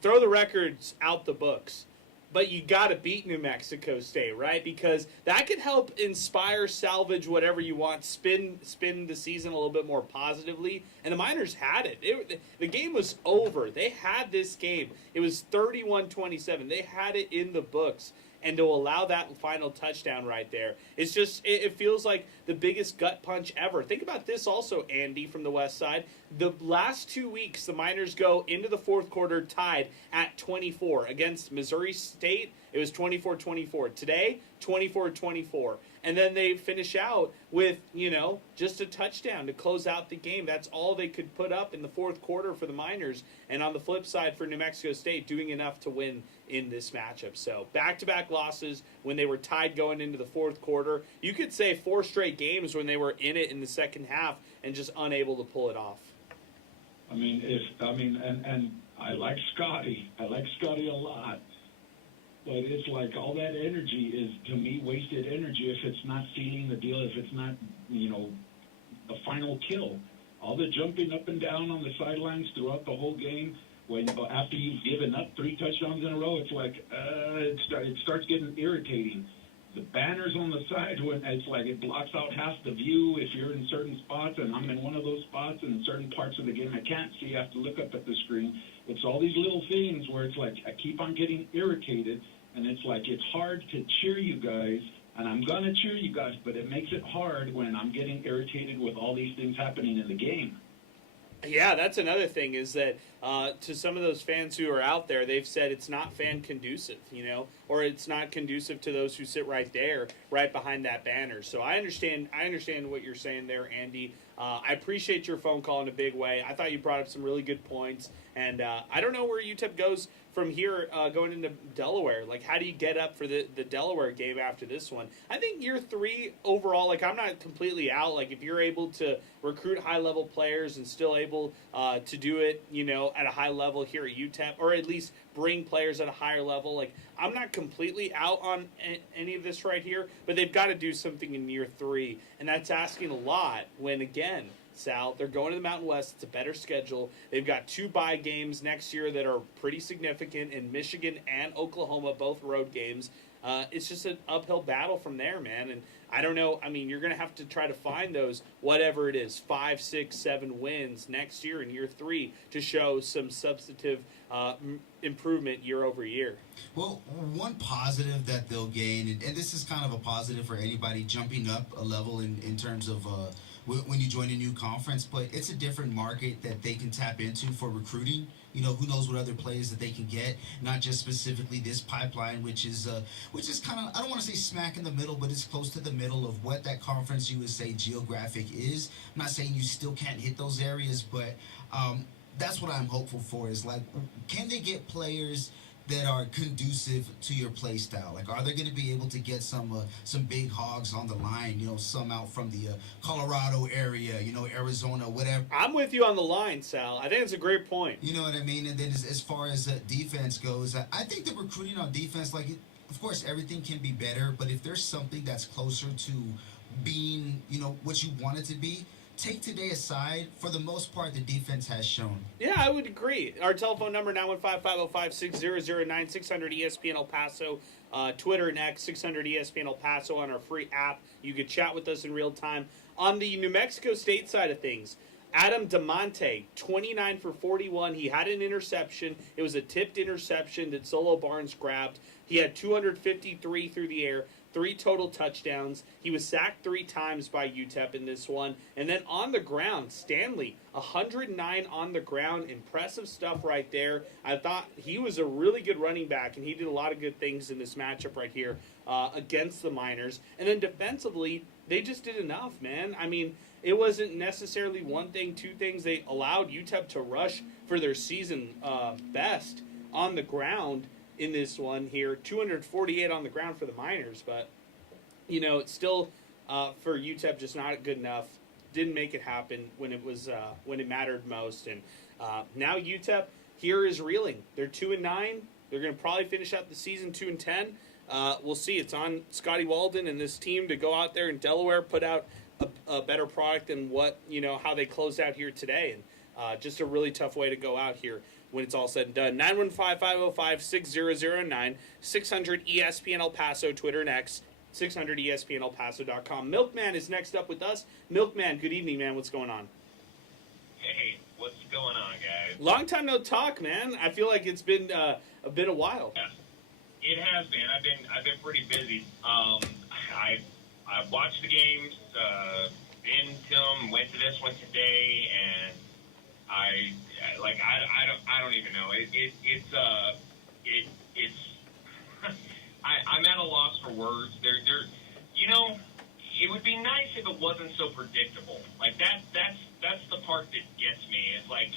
throw the records out the books, but you got to beat New Mexico State, right? Because that could help inspire, salvage whatever you want, spin the season a little bit more positively. And the Miners had it. The game was over. They had this game. It was 31-27. They had it in the books. And to allow that final touchdown right there, it's just, it feels like the biggest gut punch ever. Think about this also, Andy, from the West Side. The last 2 weeks, the Miners go into the fourth quarter tied at 24. Against Missouri State, it was 24-24. Today, 24-24. And then they finish out with, just a touchdown to close out the game. That's all they could put up in the fourth quarter for the Miners. And on the flip side for New Mexico State, doing enough to win in this matchup. So back-to-back losses when they were tied going into the fourth quarter. You could say 4 straight games when they were in it in the second half and just unable to pull it off. And I like Scotty. I like Scotty a lot. But it's like all that energy is, to me, wasted energy if it's not sealing the deal, if it's not, a final kill. All the jumping up and down on the sidelines throughout the whole game, after you've given up 3 touchdowns in a row, it's like it starts getting irritating. The banners on the side, when it's like it blocks out half the view if you're in certain spots, and I'm in one of those spots, and in certain parts of the game I can't see, I have to look up at the screen. It's all these little things where it's like I keep on getting irritated, and it's like it's hard to cheer you guys, and I'm going to cheer you guys, but it makes it hard when I'm getting irritated with all these things happening in the game. Yeah, that's another thing is that to some of those fans who are out there, they've said it's not fan conducive, or it's not conducive to those who sit right there, right behind that banner. So I understand what you're saying there, Andy. I appreciate your phone call in a big way. I thought you brought up some really good points, and I don't know where UTEP goes from here going into Delaware. Like, how do you get up for the Delaware game after this one? I think year 3 overall, like, I'm not completely out. Like, if you're able to recruit high-level players and still able to do it, at a high level here at UTEP, or at least bring players at a higher level, like, I'm not completely out on any of this right here, but they've got to do something in year 3, and that's asking a lot when, again, Sal. They're going to the Mountain West. It's a better schedule. They've got 2 bye games next year that are pretty significant in Michigan and Oklahoma, both road games. It's just an uphill battle from there, man. And I don't know. I mean, you're going to have to try to find those, whatever it is, 5, 6, 7 wins next year in year 3 to show some substantive improvement year over year. Well, one positive that they'll gain, and this is kind of a positive for anybody jumping up a level in terms of when you join a new conference, but it's a different market that they can tap into for recruiting. You know, who knows what other players that they can get, not just specifically this pipeline, which is kind of, I don't want to say smack in the middle, but it's close to the middle of what that Conference USA geographic is. I'm not saying you still can't hit those areas, but that's what I'm hopeful for is, like, can they get players that are conducive to your play style? Like, are they going to be able to get some big hogs on the line, you know, some out from the Colorado area, you know, Arizona, whatever? I'm with you on the line, Sal. I think it's a great point. You know what I mean? And then as far as defense goes, I think the recruiting on defense, like, of course, everything can be better, but if there's something that's closer to being, you know, what you want it to be, take today aside, for the most part, the defense has shown. Yeah, I would agree. Our telephone number, 915-505-6009, 600 ESPN El Paso, Twitter and X, 600 ESPN El Paso on our free app. You could chat with us in real time. On the New Mexico State side of things, Adam DeMonte, 29 for 41. He had an interception. It was a tipped interception that Solo Barnes grabbed. He had 253 through the air, 3 total touchdowns. He was sacked 3 times by UTEP in this one. And then on the ground, Stanley, 109 on the ground. Impressive stuff right there. I thought he was a really good running back, and he did a lot of good things in this matchup right here against the Miners. And then defensively, they just did enough, man. I mean, it wasn't necessarily one thing, 2 things. They allowed UTEP to rush for their season best on the ground in this one here. 248 on the ground for the Miners, but, you know, it's still for UTEP just not good enough. Didn't make it happen when it was when it mattered most. And now UTEP here is reeling. They're 2-9. They're going to probably finish out the season 2-10. We'll see. It's on Scotty Walden and this team to go out there in Delaware, put out a better product than what, you know, how they closed out here today. And just a really tough way to go out here when it's all said and done. 915-505-6009, 600 ESPN El Paso, Twitter and X, 600 ESPNElPaso.com. Milkman is next up with us. Milkman, good evening, man. What's going on? Hey, what's going on, guys? Long time no talk, man. I feel like it's been a while. Yeah, it has been. I've been pretty busy. I watched the games, been to them, went to this one today, and I don't even know. I'm at a loss for words. You know, it would be nice if it wasn't so predictable. Like that's the part that gets me. It's like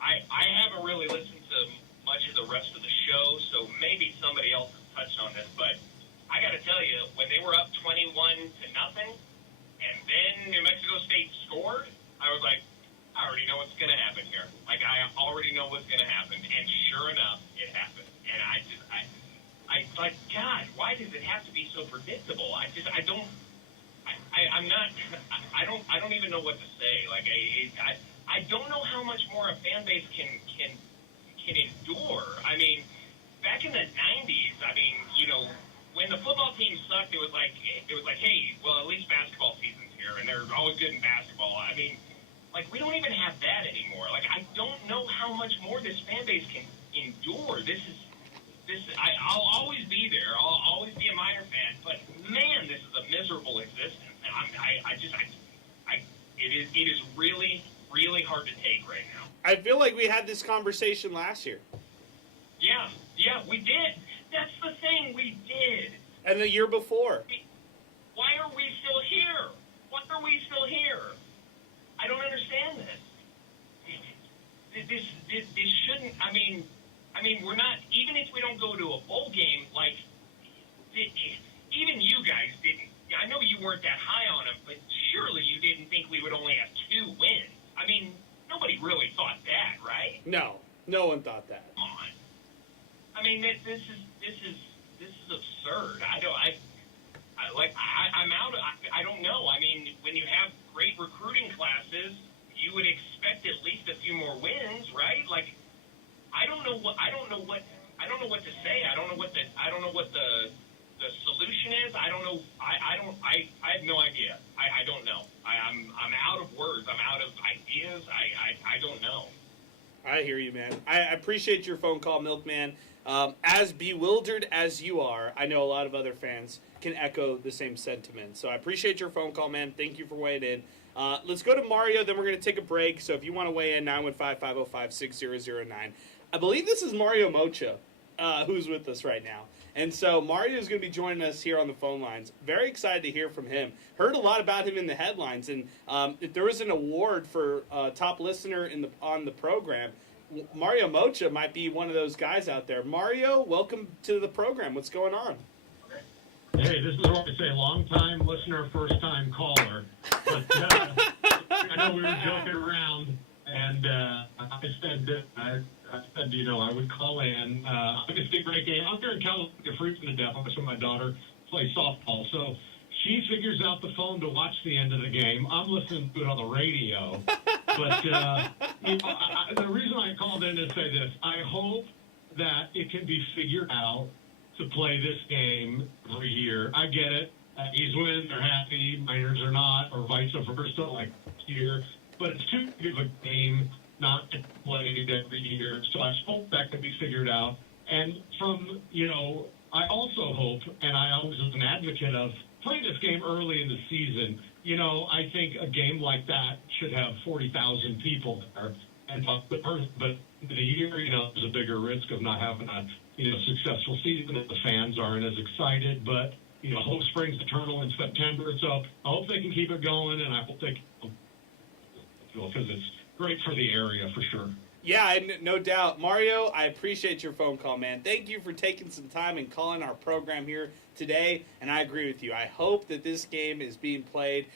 I haven't really listened to much of the rest of the show, so maybe somebody else has touched on this, but I got to tell you, when they were up 21-0, and then New Mexico State scored, I was like, I already know what's going to happen here. Like, I already know what's going to happen. And sure enough, it happened. And I thought, God, why does it have to be so predictable? I don't even know what to say. Like, I don't know how much more a fan base can endure. I mean, back in the 90s, I mean, you know, when the football team sucked, it was like, hey, well, at least basketball season's here, and they're always good in basketball. I mean, like, we don't even have that anymore. Like, I don't know how much more this fan base can endure. I'll always be there. I'll always be a Miner fan. But man, this is a miserable existence. It is really, really hard to take right now. I feel like we had this conversation last year. Yeah, we did. That's the thing, we did. And the year before. Why are we still here? Why are we still here? I don't understand this. This shouldn't. I mean, we're not. Even if we don't go to a bowl game, like even you guys didn't. I know you weren't that high on them, but surely you didn't think we would only have 2 wins. I mean, nobody really thought that, right? No one thought that. Come on. I mean, this is absurd. I'm out. I don't know. I mean, when you have great recruiting classes, you would expect at least a few more wins, right? Like, I don't know what to say. I don't know what the solution is. I don't know. I have no idea. I don't know. I'm out of words. I'm out of ideas. I don't know. I hear you, man. I appreciate your phone call, Milkman. As bewildered as you are, I know a lot of other fans can echo the same sentiment. So I appreciate your phone call, man. Thank you for weighing in. Let's go to Mario, then we're going to take a break. So if you want to weigh in, 915-505-6009. I believe this is Mario Mocha, who's with us right now. And so Mario is going to be joining us here on the phone lines. Very excited to hear from him. Heard a lot about him in the headlines. And if there was an award for top listener on the program, Mario Mocha might be one of those guys out there. Mario, welcome to the program. What's going on? Hey, this is what I say, long-time listener, first-time caller. But I know we were joking around, and I said, I would call in. Obviously, great game. I'm here in California, freezing to death. I'm watching my daughter play softball. So she figures out the phone to watch the end of the game. I'm listening to it on the radio. But the reason I called in to say this, I hope that it can be figured out to play this game every year. I get it. He's winning, they're happy. Miners are not, or vice versa, like here. But it's too big of a game not to play it every year. So I hope that can be figured out. And from, I also hope, and I always was an advocate of, playing this game early in the season. I think a game like that should have 40,000 people there. But the year, there's a bigger risk of not having a successful season if the fans aren't as excited. But, hope springs eternal in September. So I hope they can keep it going, and I hope they can, because it's great for the area for sure. Yeah, no doubt. Mario, I appreciate your phone call, man. Thank you for taking some time and calling our program here today, and I agree with you. I hope that this game is being played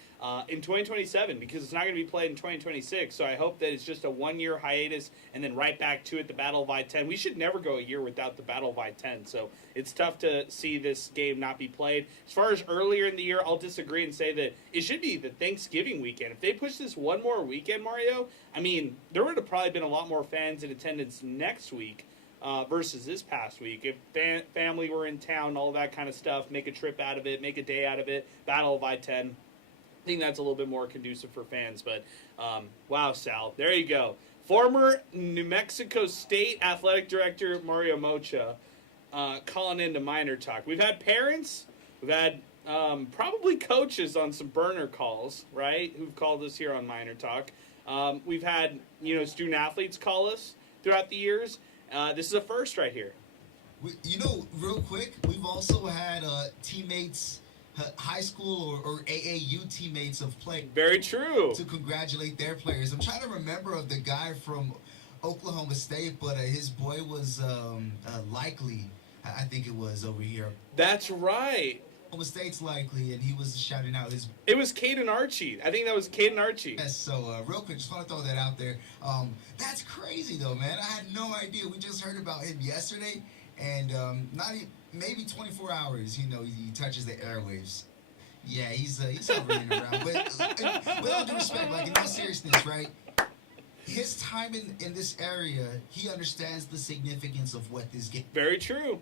in 2027 because it's not going to be played in 2026, so I hope that it's just a one-year hiatus and then right back to it, the Battle of I-10. We should never go a year without the Battle of I-10, so it's tough to see this game not be played. As far as earlier in the year, I'll disagree and say that it should be the Thanksgiving weekend. If they push this one more weekend, Mario, I mean, there would have probably been a lot more fans in attendance next week versus this past week. If family were in town, all that kind of stuff, make a trip out of it, make a day out of it, Battle of I-10. I think that's a little bit more conducive for fans. But, wow, Sal, there you go. Former New Mexico State Athletic Director Mario Mocha calling into Miner Talk. We've had parents, we've had probably coaches on some burner calls, right, who've called us here on Miner Talk. We've had, student athletes call us throughout the years. This is a first right here. Real quick, we've also had teammates, high school or AAU teammates of played. Very true. To congratulate their players. I'm trying to remember of the guy from Oklahoma State, but his boy was Likely, I think it was over here. That's right. Oklahoma State's Likely, and he was shouting out his... It was Caden Archie. I think that was Caden Archie. Yes, so real quick, just want to throw that out there. That's crazy, though, man. I had no idea. We just heard about him yesterday, and maybe 24 hours, he touches the airwaves. Yeah, he's hovering around. But with all due respect, like in all seriousness, right? His time in this area, he understands the significance of what this game... Very true.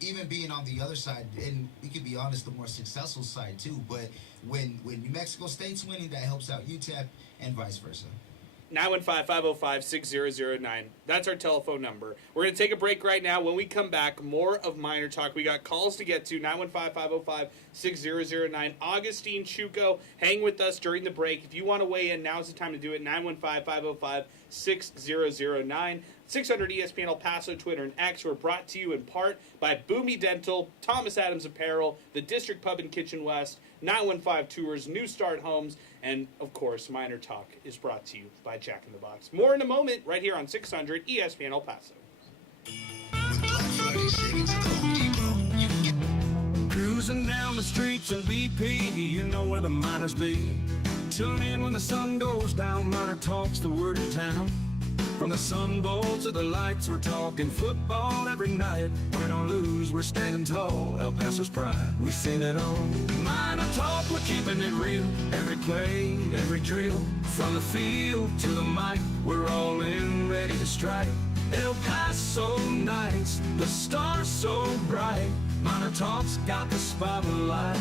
Even being on the other side, and we can be honest, the more successful side too. But when New Mexico State's winning, that helps out UTEP and vice versa. 915-505-6009. That's our telephone number. We're going to take a break right now. When we come back, more of Miner Talk. We got calls to get to, 915-505-6009. Augustine Chuco, hang with us during the break. If you want to weigh in, now's the time to do it. 915-505-6009. 600 ESPN El Paso, Twitter, and X. We're brought to you in part by Boomy Dental, Thomas Adams Apparel, the District Pub and Kitchen West, 915 Tours, New Start Homes, and, of course, Miner Talk is brought to you by Jack in the Box. More in a moment, right here on 600 ESPN El Paso. With Black Friday savings at the Home Depot, you can get... Cruising down the streets in BP, you know where the miners be. Tune in when the sun goes down, Miner Talk's the word in town. From the Sun Bowl to the lights, we're talking football every night. Win or lose, we're standing tall. El Paso's pride, we've seen it all. MinerTalk, we're keeping it real. Every play, every drill. From the field to the mic, we're all in, ready to strike. El Paso nights, the stars so bright. MinerTalk's got the spotlight.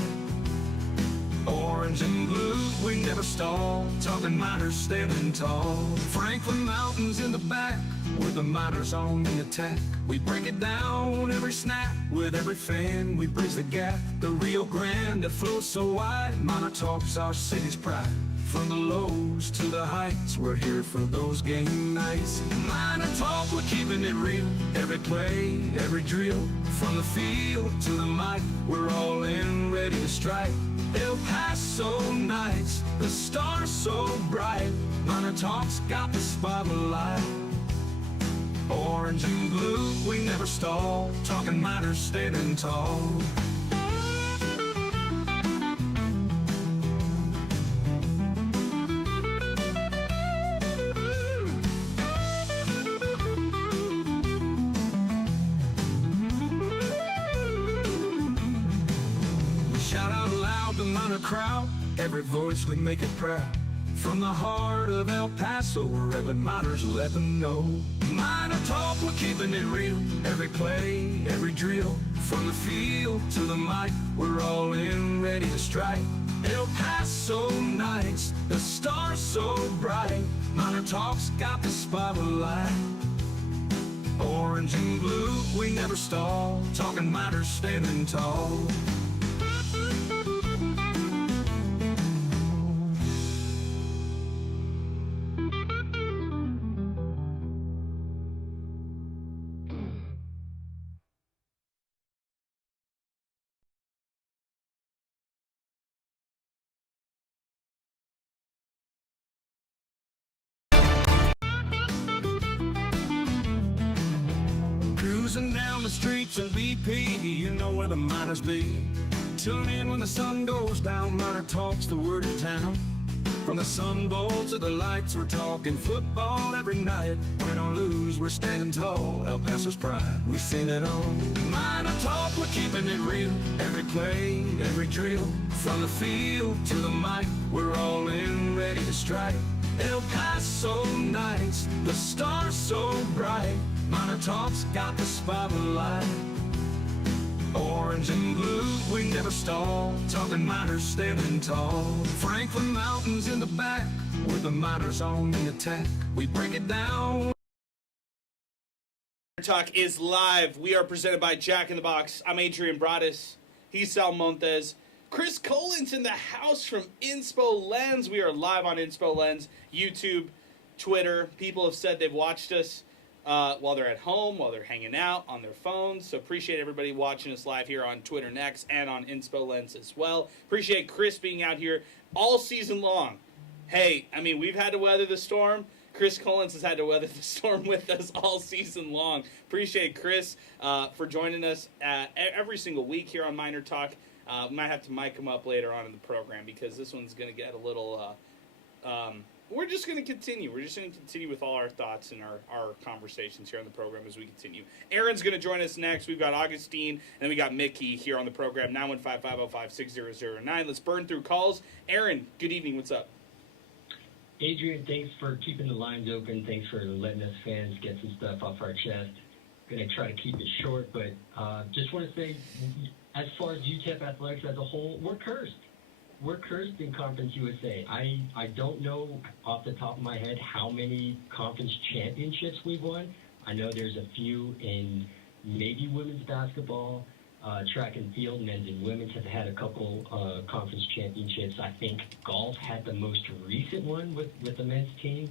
Orange and blue, we never stall. Talking Miners standing tall. Franklin Mountains in the back, with the Miners on the attack. We break it down every snap. With every fan, we bridge the gap. The Rio Grande that flows so wide. MinerTalk's our city's pride. From the lows to the heights, we're here for those game nights. MinerTalk, we're keeping it real. Every play, every drill. From the field to the mic, we're all in, ready to strike. El Paso nights, the stars so bright. MinerTalk's got the spotlight. Orange and blue, we never stall. Talking Miners standing tall. Shout out loud, the Miner crowd. Every voice, we make it proud. From the heart of El Paso, wherever Miners let them know. MinerTalk, we're keeping it real. Every play, every drill. From the field to the mic, we're all in, ready to strike. El Paso nights, the stars so bright. MinerTalk's got the spotlight. Orange and blue, we never stall. Talking Miners standing tall. Cruising down the streets in BP, you know where the Miners be. Tune in when the sun goes down, MinerTalk's the word in town. From the Sun Bowl to the lights, we're talking football every night. Win or lose, we're standing tall. El Paso's pride, we've seen it all. MinerTalk, we're keeping it real. Every play, every drill. From the field to the mic, we're all in, ready to strike. El Paso nights, the stars so bright. MinerTalk's got the spotlight. Orange and blue, we never stall. Talking Miners standing tall. Franklin Mountains in the back, with the Miners on the attack. We break it down. MinerTalk is live. We are presented by Jack in the Box. I'm Adrian Broaddus. He's Sal Montes. Chris Colin's in the house from Inspo Lens. We are live on Inspo Lens, YouTube, Twitter. People have said they've watched us while they're at home, while they're hanging out on their phones. So appreciate everybody watching us live here on Twitter Next and on Inspo Lens as well. Appreciate Chris being out here all season long. Hey, I mean, we've had to weather the storm. Chris Collins has had to weather the storm with us all season long. Appreciate Chris for joining us every single week here on MinerTalk. We might have to mic him up later on in the program because this one's going to get a little... we're just going to continue. We're just going to continue with all our thoughts and our conversations here on the program as we continue. Aaron's going to join us next. We've got Augustine, and we got Mickey here on the program, 915-505-6009. Let's burn through calls. Aaron, good evening. What's up? Adrian, thanks for keeping the lines open. Thanks for letting us fans get some stuff off our chest. Going to try to keep it short, but just want to say, as far as UTEP athletics as a whole, we're cursed. We're cursed in Conference USA. I don't know off the top of my head how many conference championships we've won. I know there's a few in maybe women's basketball, track and field, men's and women's have had a couple conference championships. I think golf had the most recent one with the men's team.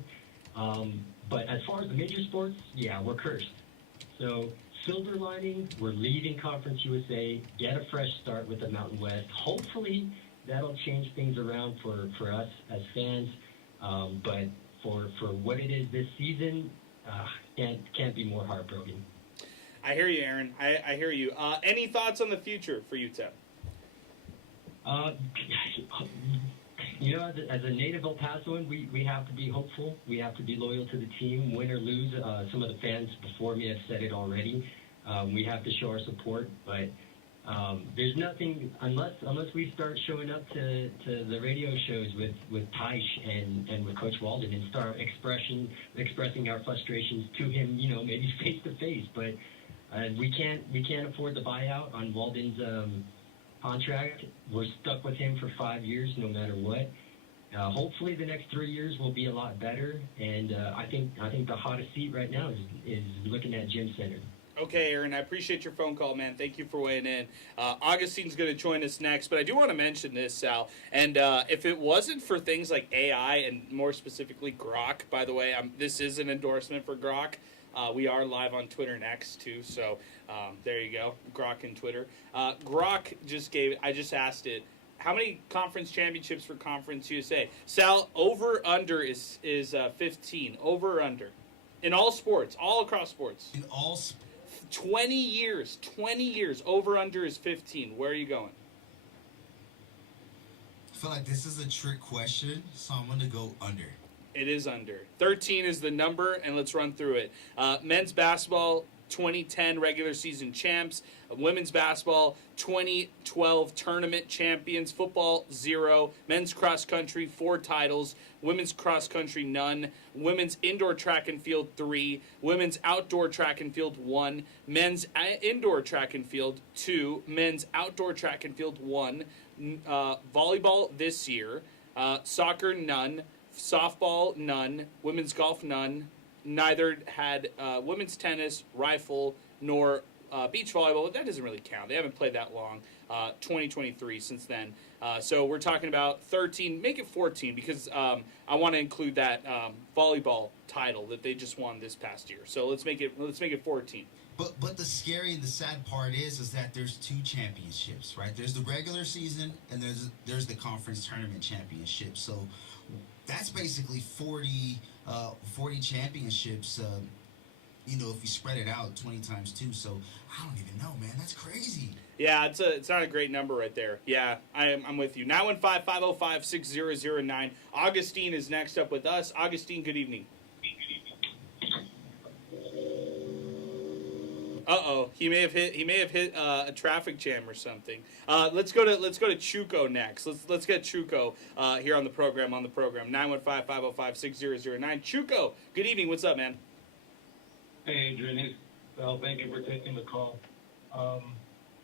But as far as the major sports, yeah, we're cursed. So silver lining, we're leaving Conference USA, get a fresh start with the Mountain West. Hopefully that'll change things around for us as fans. But for what it is this season, can't be more heartbroken. I hear you, Aaron. I hear you. Any thoughts on the future for UTEP? you know, as a native El Pasoan, we have to be hopeful. We have to be loyal to the team, win or lose. Some of the fans before me have said it already. We have to show our support, but there's nothing unless we start showing up to the radio shows with Taish and with Coach Walden and start expressing our frustrations to him, you know, maybe face to face. But we can't afford the buyout on Walden's contract. We're stuck with him for 5 years, no matter what. Hopefully, the next 3 years will be a lot better. And I think the hottest seat right now is looking at Gym Center. Okay, Aaron, I appreciate your phone call, man. Thank you for weighing in. Augustine's going to join us next, but I do want to mention this, Sal. And if it wasn't for things like AI and more specifically Grok, by the way, this is an endorsement for Grok. We are live on Twitter and X, too, so there you go, Grok and Twitter. Grok I just asked it, how many conference championships for Conference USA? Sal, over-under is 15, over-under. In all sports, all across sports. In all sports. 20 years, over-under is 15. Where are you going? I feel like this is a trick question, so I'm going to go under. It is under. 13 is the number, and let's run through it. Men's basketball, 2010 regular season champs. Women's basketball, 2012 tournament champions. Football, 0. Men's cross country, 4 titles. Women's cross country, none. Women's indoor track and field, 3. Women's outdoor track and field, 1. Men's indoor track and field, 2. Men's outdoor track and field, 1. Volleyball this year. Soccer, none. Softball, none. Women's golf, none. Neither had women's tennis, rifle, nor beach volleyball. That doesn't really count. They haven't played that long. 2023 since then. So we're talking about 13. Make it 14 because I want to include that volleyball title that they just won this past year. So let's make it 14. But the scary and the sad part is that there's 2 championships, right? There's the regular season and there's the conference tournament championship. So that's basically 40 championships, you know, if you spread it out 20 times 2. So I don't even know, man. That's crazy. Yeah, it's not a great number right there. Yeah, I'm with you. 915-505-6009. Augustine is next up with us. Augustine, good evening. Uh-oh, he may have hit a traffic jam or something. Let's go to Chuco next. Let's get Chuco here on the program. 915-505-6009. Chuco, good evening. What's up, man? Hey, Adrian. Well, thank you for taking the call.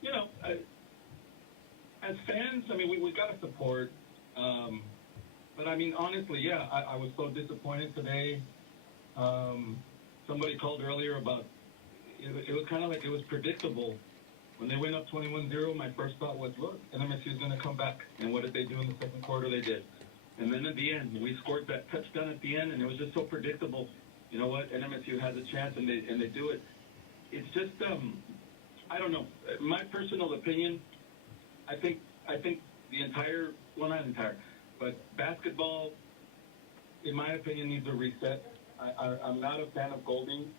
You know, as fans, I mean, we got to support. But I mean, honestly, yeah, I was so disappointed today. Somebody called earlier about. It was kind of like it was predictable. When they went up 21-0, my first thought was, look, NMSU is going to come back. And what did they do in the second quarter? They did. And then at the end, we scored that touchdown at the end, and it was just so predictable. You know what? NMSU has a chance, and they do it. It's just, I don't know. My personal opinion, I think the entire, well, not entire, but basketball, in my opinion, needs a reset. I'm not a fan of Golding.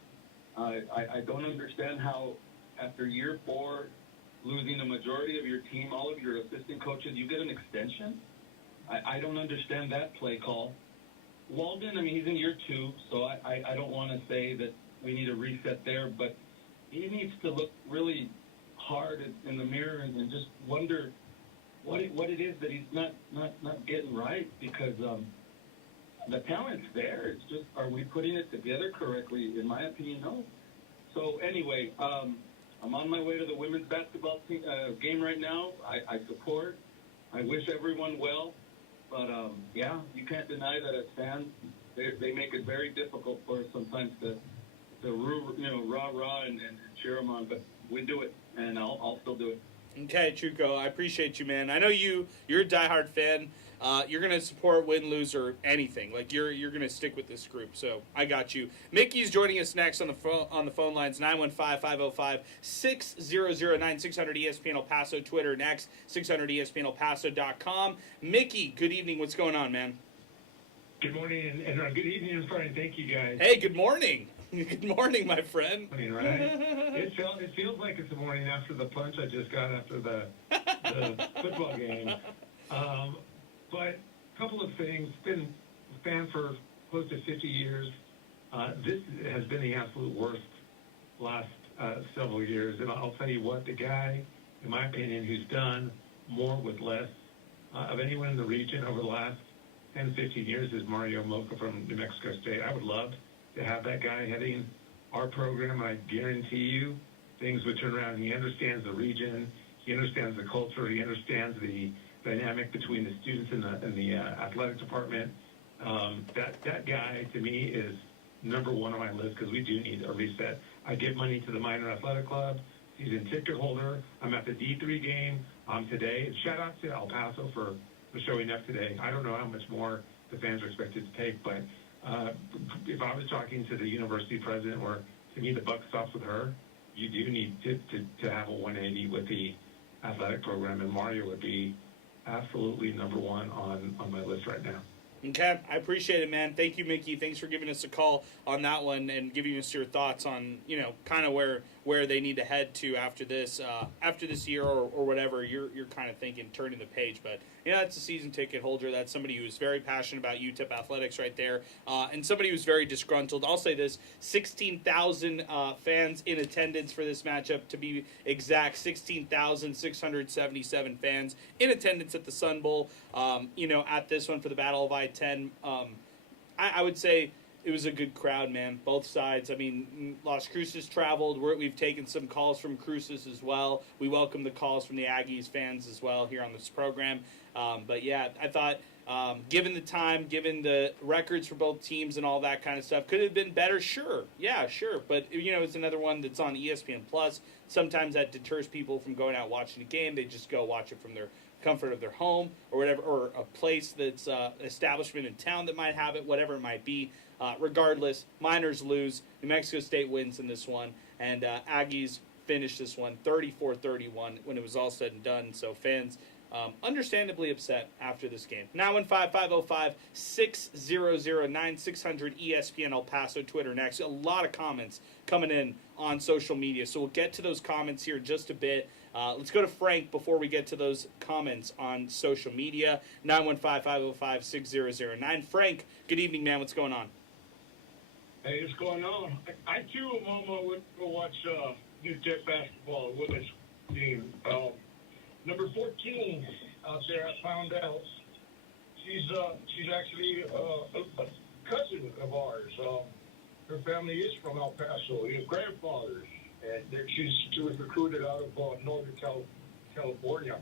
I don't understand how, after year 4, losing the majority of your team, all of your assistant coaches, you get an extension? I don't understand that play call. Walden, I mean, he's in year 2, so I don't want to say that we need a reset there, but he needs to look really hard in the mirror and just wonder what it is that he's not getting right, because the talent's there. It's just, are we putting it together correctly? In my opinion, no. So anyway, I'm on my way to the women's basketball team, game right now. I support. I wish everyone well. But, yeah, you can't deny that as fans, they make it very difficult for us sometimes to rah-rah and cheer them on. But we do it, and I'll still do it. Okay, Chuco, I appreciate you, man. I know you're a diehard fan. You're going to support, win, lose, or anything. Like, you're going to stick with this group, so I got you. Mickey's joining us next on the phone lines, 915-505-6009, 600-ESPN El Paso, Twitter next, 600ESPNElPaso.com. Mickey, good evening. What's going on, man? Good morning, and good evening, and Friday. Thank you, guys. Hey, good morning. Good morning, my friend. Morning, right? It feels like it's the morning after the punch I just got after the football game. But couple of things. Been a fan for close to 50 years. This has been the absolute worst last several years. And I'll tell you what, the guy, in my opinion, who's done more with less of anyone in the region over the last 10, 15 years is Mario Mocha from New Mexico State. I would love to have that guy heading our program. I guarantee you things would turn around. He understands the region. He understands the culture. He understands the dynamic between the students and the athletic department. That guy, to me, is number one on my list because we do need a reset. I give money to the Miner Athletic Club. Season ticket holder. I'm at the D3 game today. And shout out to El Paso for showing up today. I don't know how much more the fans are expected to take, but if I was talking to the university president, or to me the buck stops with her, you do need to have a 180 with the athletic program, and Mario would be absolutely number one on my list right now. Okay, I appreciate it, man. Thank you, Mickey. Thanks for giving us a call on that one and giving us your thoughts on, kind of where they need to head to after this year or whatever. You're kind of thinking turning the page, but that's a season ticket holder. That's somebody who's very passionate about UTEP athletics right there, and somebody who's very disgruntled. I'll say this: 16,000 fans in attendance for this matchup. To be exact, 16,677 fans in attendance at the Sun Bowl. At this one for the Battle of I-10. I would say it was a good crowd, man. Both sides. I mean, Las Cruces traveled. We've taken some calls from Cruces as well. We welcome the calls from the Aggies fans as well here on this program. But yeah, I thought, given the time, given the records for both teams and all that kind of stuff, could it have been better? Sure. Yeah, sure. But, it's another one that's on ESPN Plus. Sometimes that deters people from going out watching a game. They just go watch it from their comfort of their home or whatever, or a place that's establishment in town that might have it, whatever it might be. Regardless, Miners lose. New Mexico State wins in this one, and Aggies finish this one 34-31 when it was all said and done. So fans understandably upset after this game. 915-505-6009-600 ESPN El Paso, Twitter next. A lot of comments coming in on social media, so we'll get to those comments here in just a bit. Let's go to Frank before we get to those comments on social media. 915-505-6009. Frank, good evening, man. What's going on? Hey, what's going on? I too am went to watch UTEP basketball, women's team. Number 14 out there, I found out she's actually a cousin of ours. Her family is from El Paso. Her grandfather's. And she was recruited out of Northern California.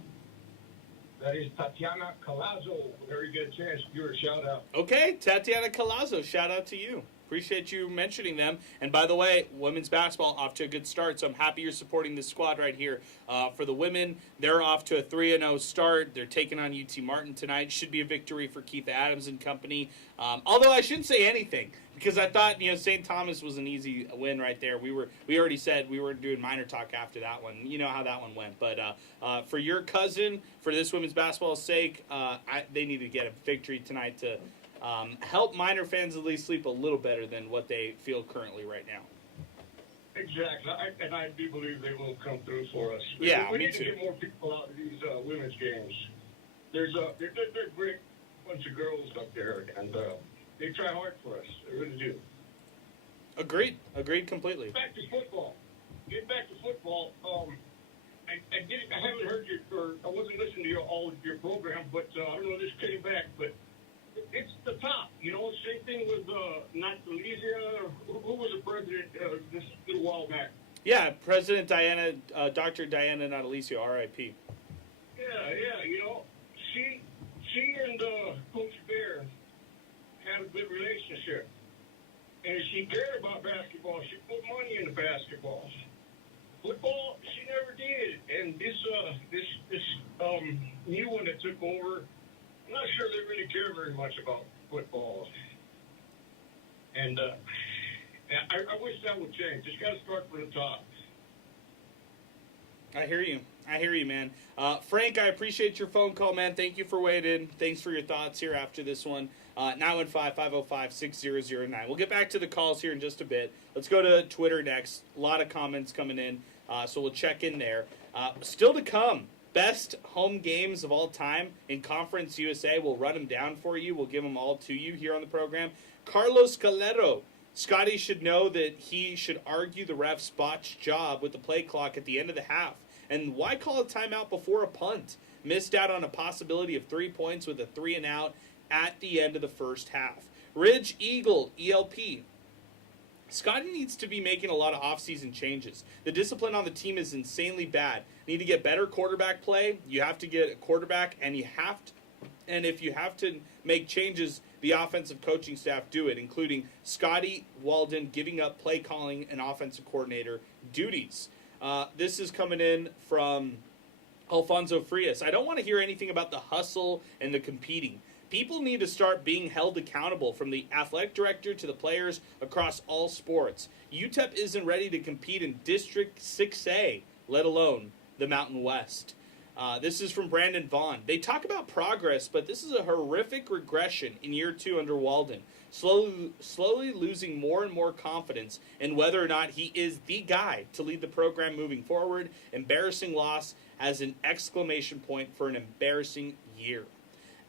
That is Tatiana Calazo. Whenever you get a chance, give her a shout out. Okay, Tatiana Calazo, shout out to you. Appreciate you mentioning them. And by the way, women's basketball off to a good start, so I'm happy you're supporting this squad right here. For the women, they're off to a 3-0 start. They're taking on UT Martin tonight. Should be a victory for Keith Adams and company. Although I shouldn't say anything, because I thought St. Thomas was an easy win right there. We already said we were doing MinerTalk after that one. You know how that one went. But for your cousin, for this women's basketball's sake, they need to get a victory tonight to help Miner fans at least sleep a little better than what they feel currently right now. Exactly, and I do believe they will come through for us. Yeah, we me need too. to get more people out of these women's games. They're a great bunch of girls up there, and they try hard for us. They really do. Agreed completely. Get back to football. I haven't heard I wasn't listening to all your program, but I don't know, this came back, but it's the top, same thing with not Alicia, who was the president this little while back? Yeah, President Diana, Dr. Diana Natalicio, R.I.P. Yeah, she and Coach Bear had a good relationship, and she cared about basketball. She put money into basketball. Football, she never did, and this new one that took over, I'm not sure they really care very much about football. And I wish that would change. Just got to start from the top. I hear you, man. Frank, I appreciate your phone call, man. Thank you for waiting. Thanks for your thoughts here after this one. 915-505-6009. We'll get back to the calls here in just a bit. Let's go to Twitter next. A lot of comments coming in, so we'll check in there. Still to come, best home games of all time in Conference USA. We'll run them down for you. We'll give them all to you here on the program. Carlos Calero. Scotty should know that he should argue the ref's botched job with the play clock at the end of the half. And why call a timeout before a punt? Missed out on a possibility of 3 points with a 3-and-out at the end of the first half. Ridge Eagle, ELP. Scotty needs to be making a lot of offseason changes. The discipline on the team is insanely bad. Need to get better quarterback play. You have to get a quarterback, and if you have to make changes, the offensive coaching staff do it, including Scotty Walden giving up play calling and offensive coordinator duties. This is coming in from Alfonso Frias. I don't want to hear anything about the hustle and the competing. People need to start being held accountable, from the athletic director to the players across all sports. UTEP isn't ready to compete in District 6A, let alone the Mountain West. This is from Brandon Vaughn. They talk about progress, but this is a horrific regression in year 2 under Walden. Slowly losing more and more confidence in whether or not he is the guy to lead the program moving forward. Embarrassing loss as an exclamation point for an embarrassing year.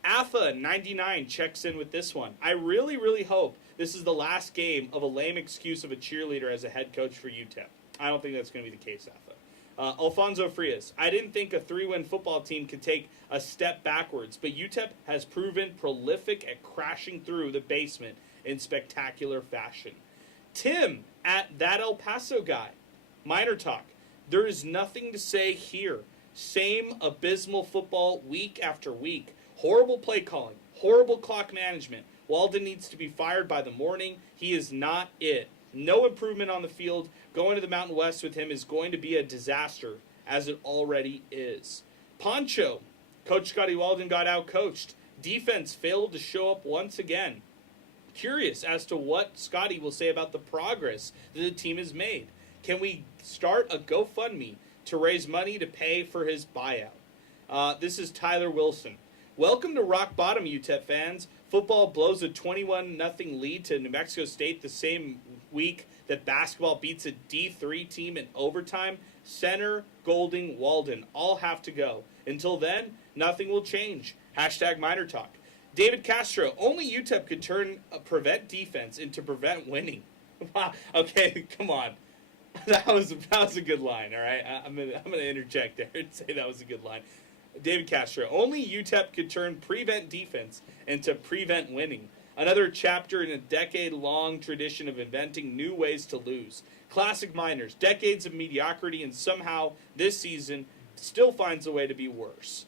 AFA 99 checks in with this one. I really, really hope this is the last game of a lame excuse of a cheerleader as a head coach for UTEP. I don't think that's going to be the case, AFA. Alfonso Frias. I didn't think a 3-win football team could take a step backwards, but UTEP has proven prolific at crashing through the basement in spectacular fashion. Tim at That El Paso Guy. MinerTalk. There is nothing to say here. Same abysmal football week after week. Horrible play calling, horrible clock management. Walden needs to be fired by the morning. He is not it. No improvement on the field. Going to the Mountain West with him is going to be a disaster, as it already is. Poncho. Coach Scotty Walden got out-coached. Defense failed to show up once again. Curious as to what Scotty will say about the progress that the team has made. Can we start a GoFundMe to raise money to pay for his buyout? This is Tyler Wilson. Welcome to rock bottom, UTEP fans. Football blows a 21-0 lead to New Mexico State the same week that basketball beats a D3 team in overtime. Center, Golding, Walden all have to go. Until then, nothing will change. Hashtag MinerTalk. David Castro, only UTEP could turn a prevent defense into prevent winning. Okay, come on. That was a good line, all right? I'm gonna interject there and say that was a good line. David Castro, only UTEP could turn prevent defense into prevent winning. Another chapter in a decade-long tradition of inventing new ways to lose. Classic Miners, decades of mediocrity, and somehow this season still finds a way to be worse.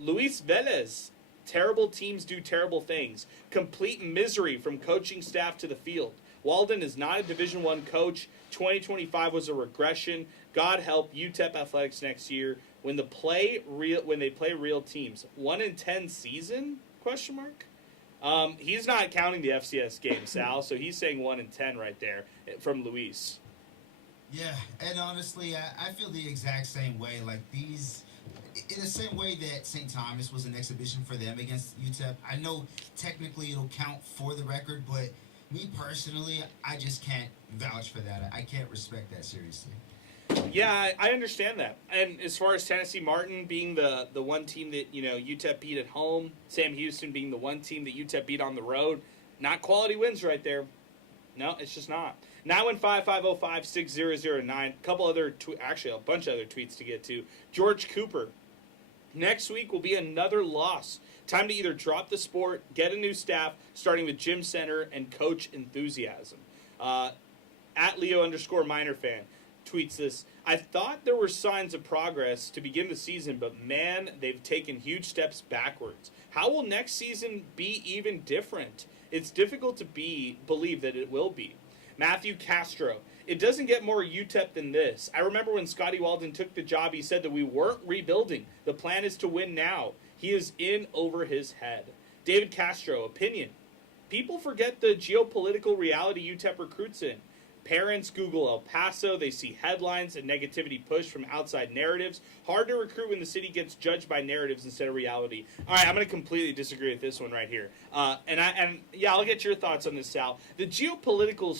Luis Velez, terrible teams do terrible things. Complete misery from coaching staff to the field. Walden is not a Division I coach. 2025 was a regression. God help UTEP athletics next year when they play real teams. 1-10 season? ? He's not counting the FCS game, Sal. So he's saying 1-10 right there from Luis. Yeah, and honestly, I feel the exact same way. Like these, in the same way that St. Thomas was an exhibition for them against UTEP. I know technically it'll count for the record, but me personally, I just can't vouch for that. I can't respect that seriously. Yeah, I understand that. And as far as Tennessee Martin being the one team that, UTEP beat at home, Sam Houston being the one team that UTEP beat on the road, not quality wins right there. No, it's just not. 915-505-6009. A couple other, actually a bunch of other tweets to get to. George Cooper. Next week will be another loss. Time to either drop the sport, get a new staff, starting with gym center and coach enthusiasm. At Leo_Miner_fan tweets this. I thought there were signs of progress to begin the season, but man, they've taken huge steps backwards. How will next season be even different? It's difficult to believe that it will be. Matthew Castro. It doesn't get more UTEP than this. I remember when Scotty Walden took the job, he said that we weren't rebuilding. The plan is to win now. He is in over his head. David Castro, opinion. People forget the geopolitical reality UTEP recruits in. Parents Google El Paso. They see headlines and negativity pushed from outside narratives. Hard to recruit when the city gets judged by narratives instead of reality. All right, I'm going to completely disagree with this one right here. I'll get your thoughts on this, Sal. The geopolitical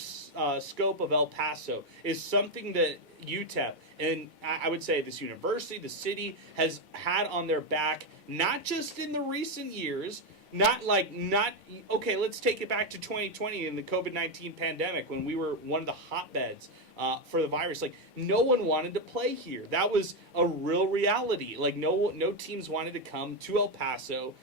scope of El Paso is something that UTEP And I would say this university, the city, has had on their back, not just in the recent years, okay, let's take it back to 2020 in the COVID-19 pandemic when we were one of the hotbeds for the virus. Like, no one wanted to play here. That was a real reality. Like, no teams wanted to come to El Paso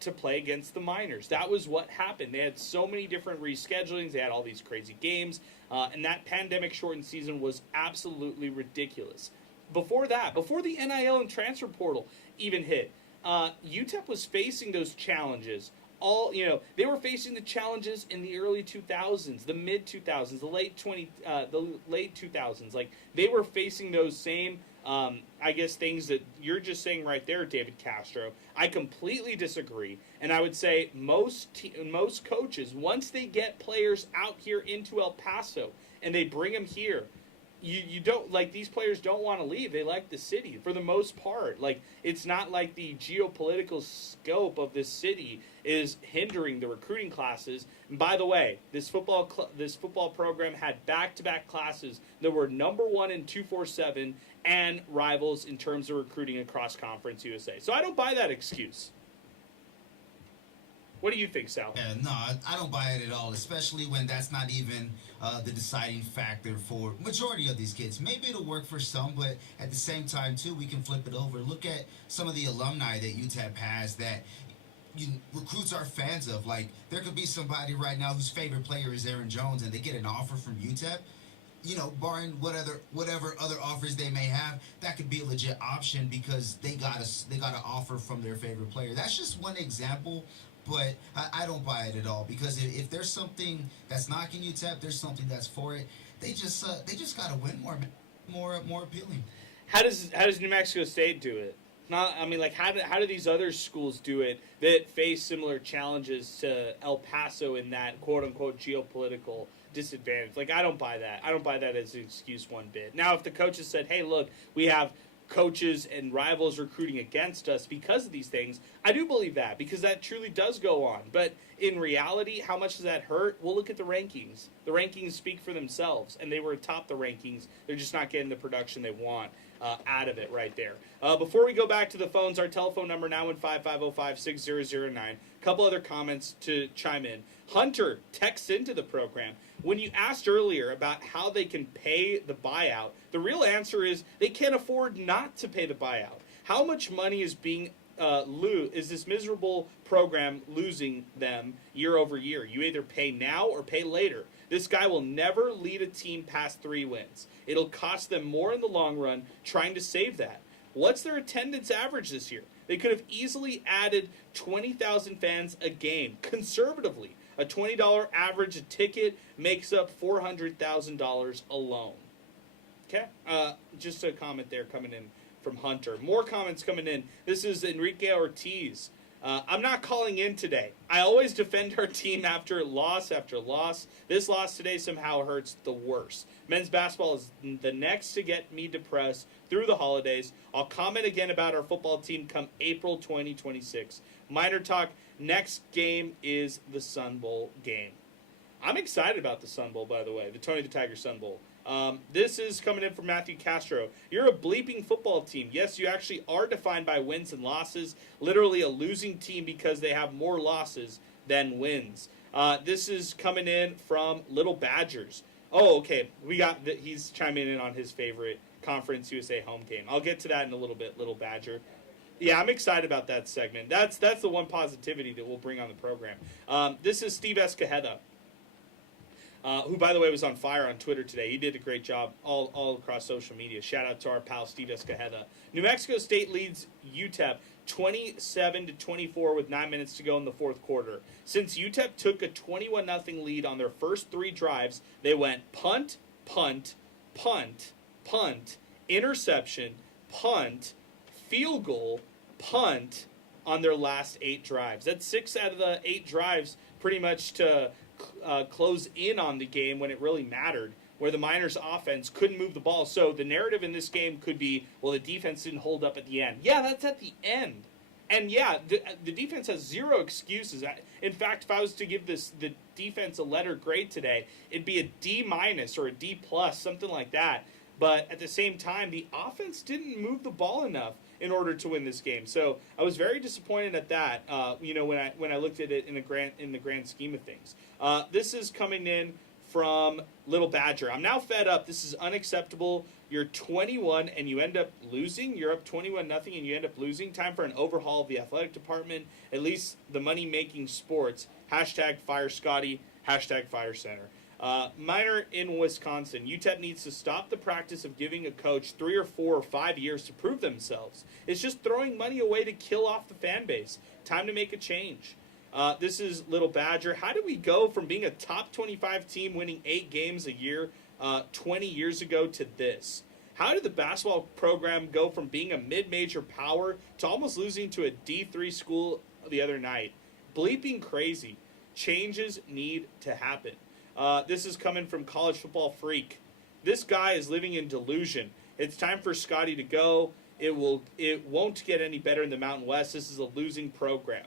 to play against the Miners. That was what happened. They had so many different reschedulings. They had all these crazy games. And that pandemic-shortened season was absolutely ridiculous. Before that, before the NIL and transfer portal even hit, UTEP was facing those challenges. They were facing the challenges in the early 2000s, the mid 2000s, the late 2000s. Like, they were facing those same, things that you're just saying right there, David Castro. I completely disagree, and I would say most coaches, once they get players out here into El Paso and they bring them here, you don't, like, these players don't want to leave. They like the city for the most part. Like, it's not like the geopolitical scope of this city is hindering the recruiting classes. And by the way, this football program had back-to-back classes that were number 1 in 247 and rivals in terms of recruiting across Conference USA. So I don't buy that excuse. What do you think, Sal? Yeah, no, I don't buy it at all, especially when that's not even the deciding factor for majority of these kids. Maybe it'll work for some, but at the same time, too, we can flip it over. Look at some of the alumni that UTEP has that recruits are fans of. Like, there could be somebody right now whose favorite player is Aaron Jones, and they get an offer from UTEP. Barring whatever other offers they may have, that could be a legit option because they got an offer from their favorite player. That's just one example. But I don't buy it at all because if there's something that's knocking UTEP, there's something that's for it. They just got to win more appealing. How does New Mexico State do it? How do these other schools do it that face similar challenges to El Paso in that quote unquote geopolitical disadvantage? Like, I don't buy that. I don't buy that as an excuse one bit. Now, if the coaches said, "Hey, look, we have coaches and rivals recruiting against us because of these things," I do believe that because that truly does go on. But in reality, how much does that hurt? We'll look at the rankings. The rankings speak for themselves, and they were atop the rankings. They're just not getting the production they want out of it right there. Before we go back to the phones, our telephone number 915-505-6009. A couple other comments to chime in. Hunter texts into the program. When you asked earlier about how they can pay the buyout, the real answer is they can't afford not to pay the buyout. How much money is being is this miserable program losing them year over year? You either pay now or pay later. This guy will never lead a team past 3 wins. It'll cost them more in the long run trying to save that. What's their attendance average this year? They could have easily added 20,000 fans a game, conservatively. A $20 average ticket makes up $400,000 alone. Okay? Just a comment there coming in from Hunter. More comments coming in. This is Enrique Ortiz. I'm not calling in today. I always defend our team after loss after loss. This loss today somehow hurts the worst. Men's basketball is the next to get me depressed through the holidays. I'll comment again about our football team come April 2026. MinerTalk, next game is the Sun Bowl game. I'm excited about the Sun Bowl, by the way, the Tony the Tiger Sun Bowl. This is coming in from Matthew Castro. You're a bleeping football team. Yes, you actually are defined by wins and losses. Literally a losing team because they have more losses than wins. This is coming in from Little Badgers. Oh, okay. He's chiming in on his favorite Conference USA home game. I'll get to that in a little bit, Little Badger. Yeah, I'm excited about that segment. That's the one positivity that we'll bring on the program. This is Steve Escajeda. Who, by the way, was on fire on Twitter today. He did a great job all across social media. Shout out to our pal Steve Escajeda. New Mexico State leads UTEP 27-24 with 9 minutes to go in the fourth quarter. Since UTEP took a 21-0 lead on their first 3 drives, they went punt, punt, punt, punt, interception, punt, field goal, punt on their last 8 drives. That's 6 out of the 8 drives pretty much to close in on the game when it really mattered, where the Miners offense couldn't move the ball. So the narrative in this game could be, well, the defense didn't hold up at the end. Yeah, that's at the end. And yeah, the defense has 0 excuses. In fact, if I was to give the defense a letter grade today, it'd be a D- or a D+, something like that. But at the same time, the offense didn't move the ball enough in order to win this game. So I was very disappointed at that. When I looked at it in the grand scheme of things. This is coming in from Little Badger. I'm now fed up. This is unacceptable. You're 21 and you end up losing. You're up 21-0 and you end up losing. Time for an overhaul of the athletic department. At least the money-making sports. #Fire Scotty. #Fire Center. Miner in Wisconsin. UTEP needs to stop the practice of giving a coach 3 or 4 or 5 years to prove themselves. It's just throwing money away to kill off the fan base. Time to make a change. This is Little Badger. How do we go from being a top 25 team winning 8 games a year 20 years ago to this? How did the basketball program go from being a mid-major power to almost losing to a D3 school the other night? Bleeping crazy. Changes need to happen. This is coming from College Football Freak. This guy is living in delusion. It's time for Scotty to go. It won't get any better in the Mountain West. This is a losing program.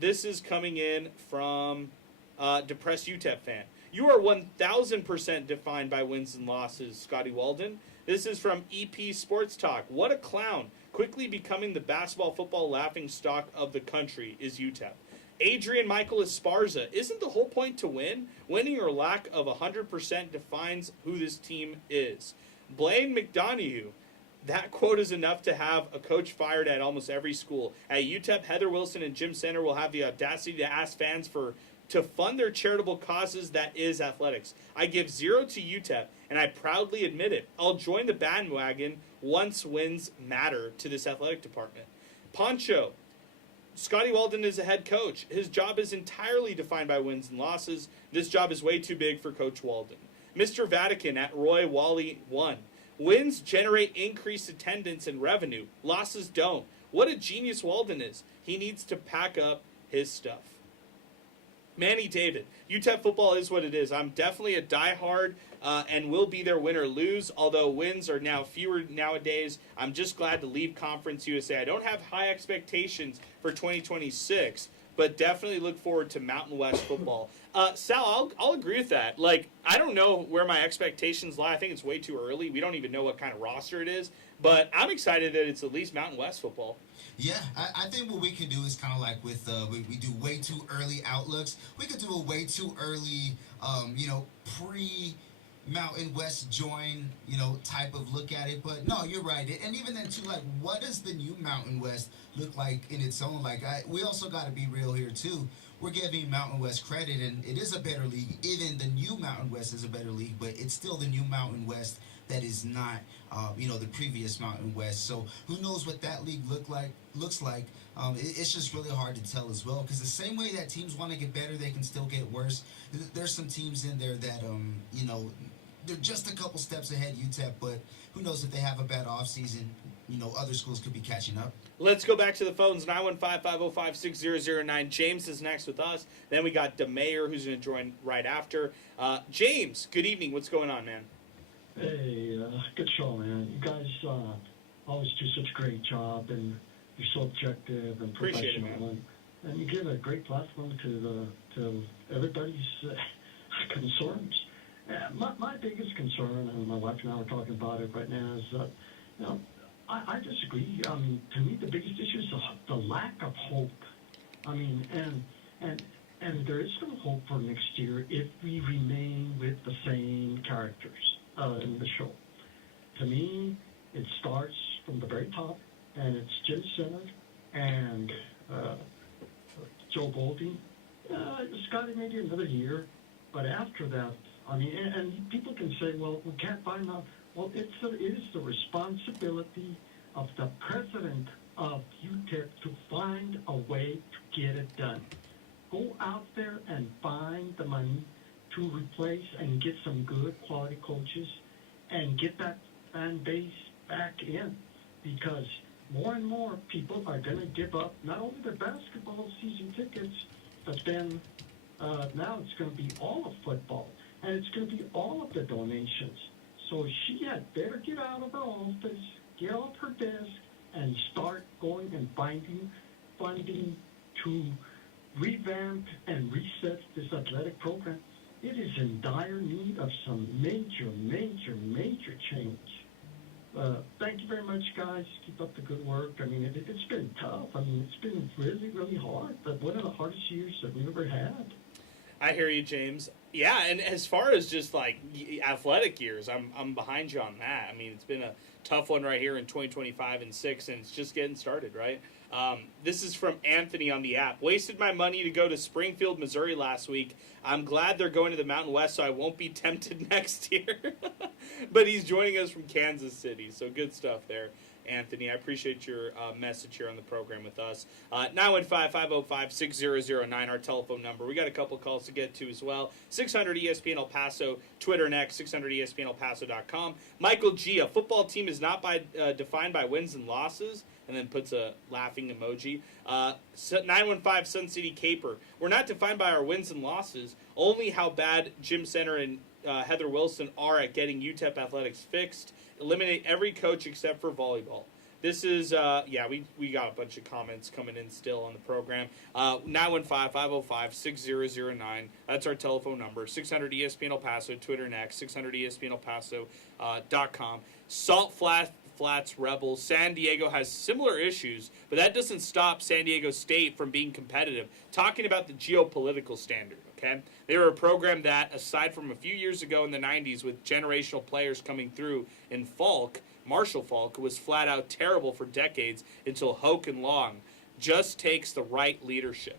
This is coming in from Depressed UTEP fan. You are 1,000% defined by wins and losses, Scotty Walden. This is from EP Sports Talk. What a clown. Quickly becoming the basketball football laughing stock of the country is UTEP. Adrian Michael Esparza. Isn't the whole point to win? Winning or lack of 100% defines who this team is. Blaine McDonough. That quote is enough to have a coach fired at almost every school. At UTEP, Heather Wilson and Jim Center will have the audacity to ask fans to fund their charitable causes, that is athletics. I give 0 to UTEP, and I proudly admit it. I'll join the bandwagon once wins matter to this athletic department. Poncho. Scotty Walden is a head coach. His job is entirely defined by wins and losses. This job is way too big for Coach Walden. Mr. Vatican at Roy Wally 1. Wins generate increased attendance and revenue. Losses don't. What a genius Walden is. He needs to pack up his stuff. Manny David. UTEP football is what it is. I'm definitely a diehard and will be there win or lose, although wins are now fewer nowadays. I'm just glad to leave Conference USA. I don't have high expectations for 2026, but definitely look forward to Mountain West football. Sal, I'll agree with that. Like, I don't know where my expectations lie. I think it's way too early. We don't even know what kind of roster it is, but I'm excited that it's at least Mountain West football. Yeah, I think what we can do is kind of like with we do way too early outlooks. We could do a way too early, pre-Mountain West join, type of look at it. But no, you're right. And even then too, like, what does the new Mountain West look like in its own? Like, we also got to be real here too. We're giving Mountain West credit, and it is a better league. Even the new Mountain West is a better league, but it's still the new Mountain West that is not, the previous Mountain West. So who knows what that league looks like. It's just really hard to tell as well, because the same way that teams want to get better, they can still get worse. There's some teams in there that, they're just a couple steps ahead UTEP, but who knows if they have a bad offseason, other schools could be catching up. Let's go back to the phones, 915-505-6009. James is next with us. Then we got DeMayer, who's going to join right after. James, good evening. What's going on, man? Hey, good show, man. You guys always do such a great job, and you're so objective and Appreciate professional. it, man. And you give a great platform to everybody's concerns. My biggest concern, and my wife and I were talking about it right now, is I disagree. To me, the biggest issue is the lack of hope. And there is no hope for next year if we remain with the same characters in the show. To me, it starts from the very top, and it's Jim Center and Joe Golding. Scotty, maybe another year, but after that, and people can say, well, we can't find out. Well, it is the responsibility of the president of UTEP to find a way to get it done. Go out there and find the money to replace and get some good quality coaches and get that fan base back in, because more and more people are going to give up not only their basketball season tickets, but then now it's going to be all of football, and it's going to be all of the donations. So she had better get out of her office, get off her desk, and start going and finding funding to revamp and reset this athletic program. it is in dire need of some major, major, major change. Thank you very much, guys. Keep up the good work. I mean, it's been tough. I mean, it's been really, really hard, but one of the hardest years that we've ever had. I hear you, James. Yeah, and as far as just like athletic years, I'm behind you on that. I mean, it's been a tough one right here in 2025 and 6, and it's just getting started, right? This is from Anthony on the app. Wasted my money to go to Springfield, Missouri last week. I'm glad they're going to the Mountain West, so I won't be tempted next year. But he's joining us from Kansas City, so good stuff there, Anthony. I appreciate your message here on the program with us. 915-505-6009, our telephone number. We got a couple calls to get to as well. 600 ESPN El Paso, Twitter next, 600 ESPNElPaso.com. Michael G, a football team is not defined by wins and losses, and then puts a laughing emoji. 915 Sun City Caper. We're not defined by our wins and losses, only how bad Jim Center and Heather Wilson are at getting UTEP athletics fixed. Eliminate every coach except for volleyball. This is, we got a bunch of comments coming in still on the program. 915-505-6009. That's our telephone number. 600 ESPN El Paso, Twitter next, 600 ESPNElPaso.com. Salt Flats Rebels. San Diego has similar issues, but that doesn't stop San Diego State from being competitive. Talking about the geopolitical standard, okay? They were a program that, aside from a few years ago in the 90s with generational players coming through in Marshall Falk, was flat out terrible for decades until Hoke and Long just takes the right leadership.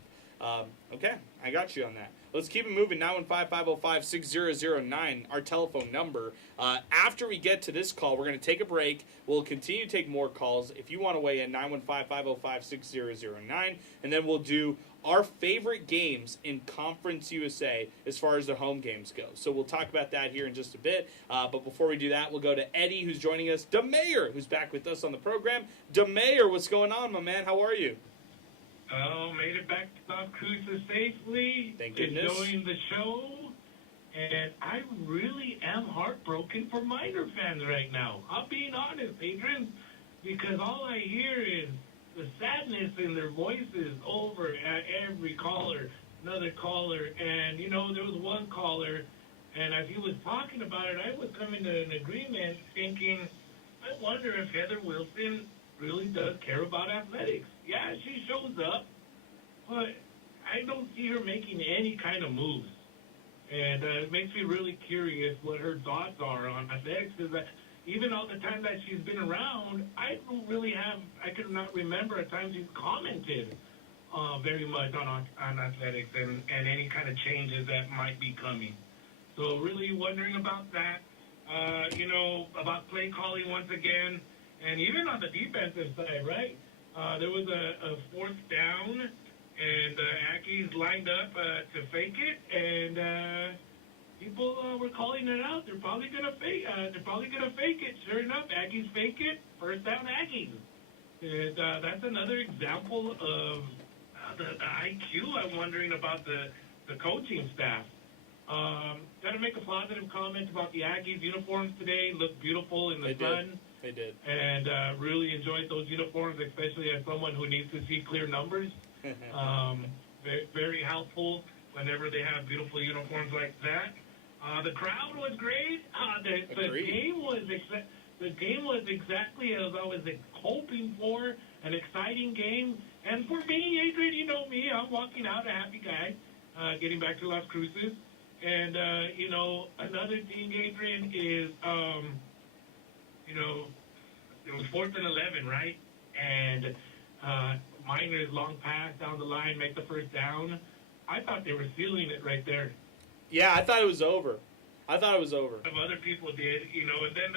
Okay, I got you on that. Let's keep it moving. 915-505-6009, our telephone number. After we get to this call, we're going to take a break. We'll continue to take more calls. If you want to weigh in, 915-505-6009, and then we'll do our favorite games in Conference USA as far as the home games go. So we'll talk about that here in just a bit. But before we do that, we'll go to Eddie, who's joining us. DeMayor, who's back with us on the program. DeMayor, what's going on, my man? How are you? Oh, made it back to Las Cruces safely. Thank goodness. Enjoying the show. And I really am heartbroken for Miner fans right now. I'm being honest, Adrian, because all I hear is the sadness in their voices over at every caller, another caller. And, you know, there was one caller, and as he was talking about it, I was coming to an agreement thinking, I wonder if Heather Wilson really does care about athletics. Yeah, she shows up, but I don't see her making any kind of moves. And it makes me really curious what her thoughts are on athletics, because even all the time that she's been around, I could not remember a time she's commented very much on athletics and any kind of changes that might be coming. So really wondering about that, about play calling once again, and even on the defensive side, right? There was a fourth down, and Aggies lined up to fake it, and people were calling it out. They're probably gonna fake. It. Sure enough, Aggies fake it. First down, Aggies. And that's another example of the IQ. I'm wondering about the coaching staff. Got to make a positive comment about the Aggies uniforms today. Looked beautiful in the sun. They did. And really enjoyed those uniforms, especially as someone who needs to see clear numbers. Very, very helpful whenever they have beautiful uniforms like that. The crowd was great. The game was exactly as I was hoping for, an exciting game. And for me, Adrian, you know me, I'm walking out a happy guy, getting back to Las Cruces. And, another thing, Adrian, is, it was 4th and 11, right? And Miners long pass down the line, make the first down. I thought they were sealing it right there. Yeah, I thought it was over. Other people did, and then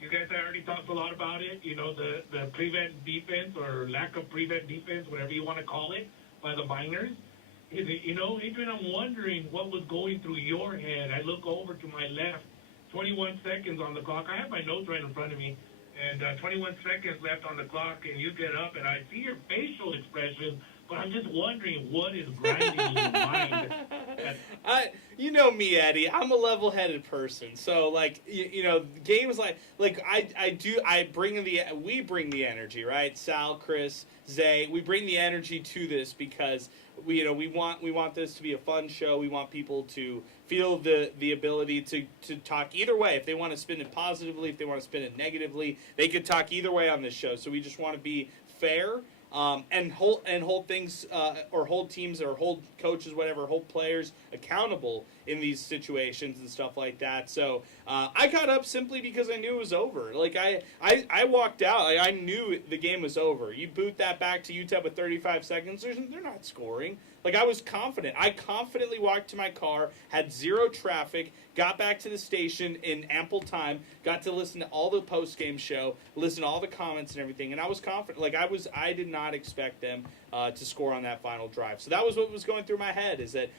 you guys already talked a lot about it, the prevent defense or lack of prevent defense, whatever you want to call it, by the Miners. Adrian, I'm wondering what was going through your head. I look over to my left, 21 seconds on the clock. I have my notes right in front of me. And 21 seconds left on the clock, and you get up, and I see your facial expression But I'm just wondering what is grinding in your mind. You know me, Eddie. I'm a level-headed person. So, like, you know, games we bring the energy, right? Sal, Chris, Zay, we bring the energy to this because we want this to be a fun show. We want people to feel the ability to talk either way. If they want to spin it positively, if they want to spin it negatively, they could talk either way on this show. So we just want to be fair. And hold things or hold teams or hold coaches, whatever, hold players accountable in these situations and stuff like that. So I got up simply because I knew it was over. Like I walked out. I knew the game was over. You boot that back to UTEP with 35 seconds. They're not scoring. Like, I was confident. I confidently walked to my car, had zero traffic, got back to the station in ample time, got to listen to all the post-game show, listen to all the comments and everything, and I was confident. Like, I did not expect them to score on that final drive. So that was what was going through my head, is that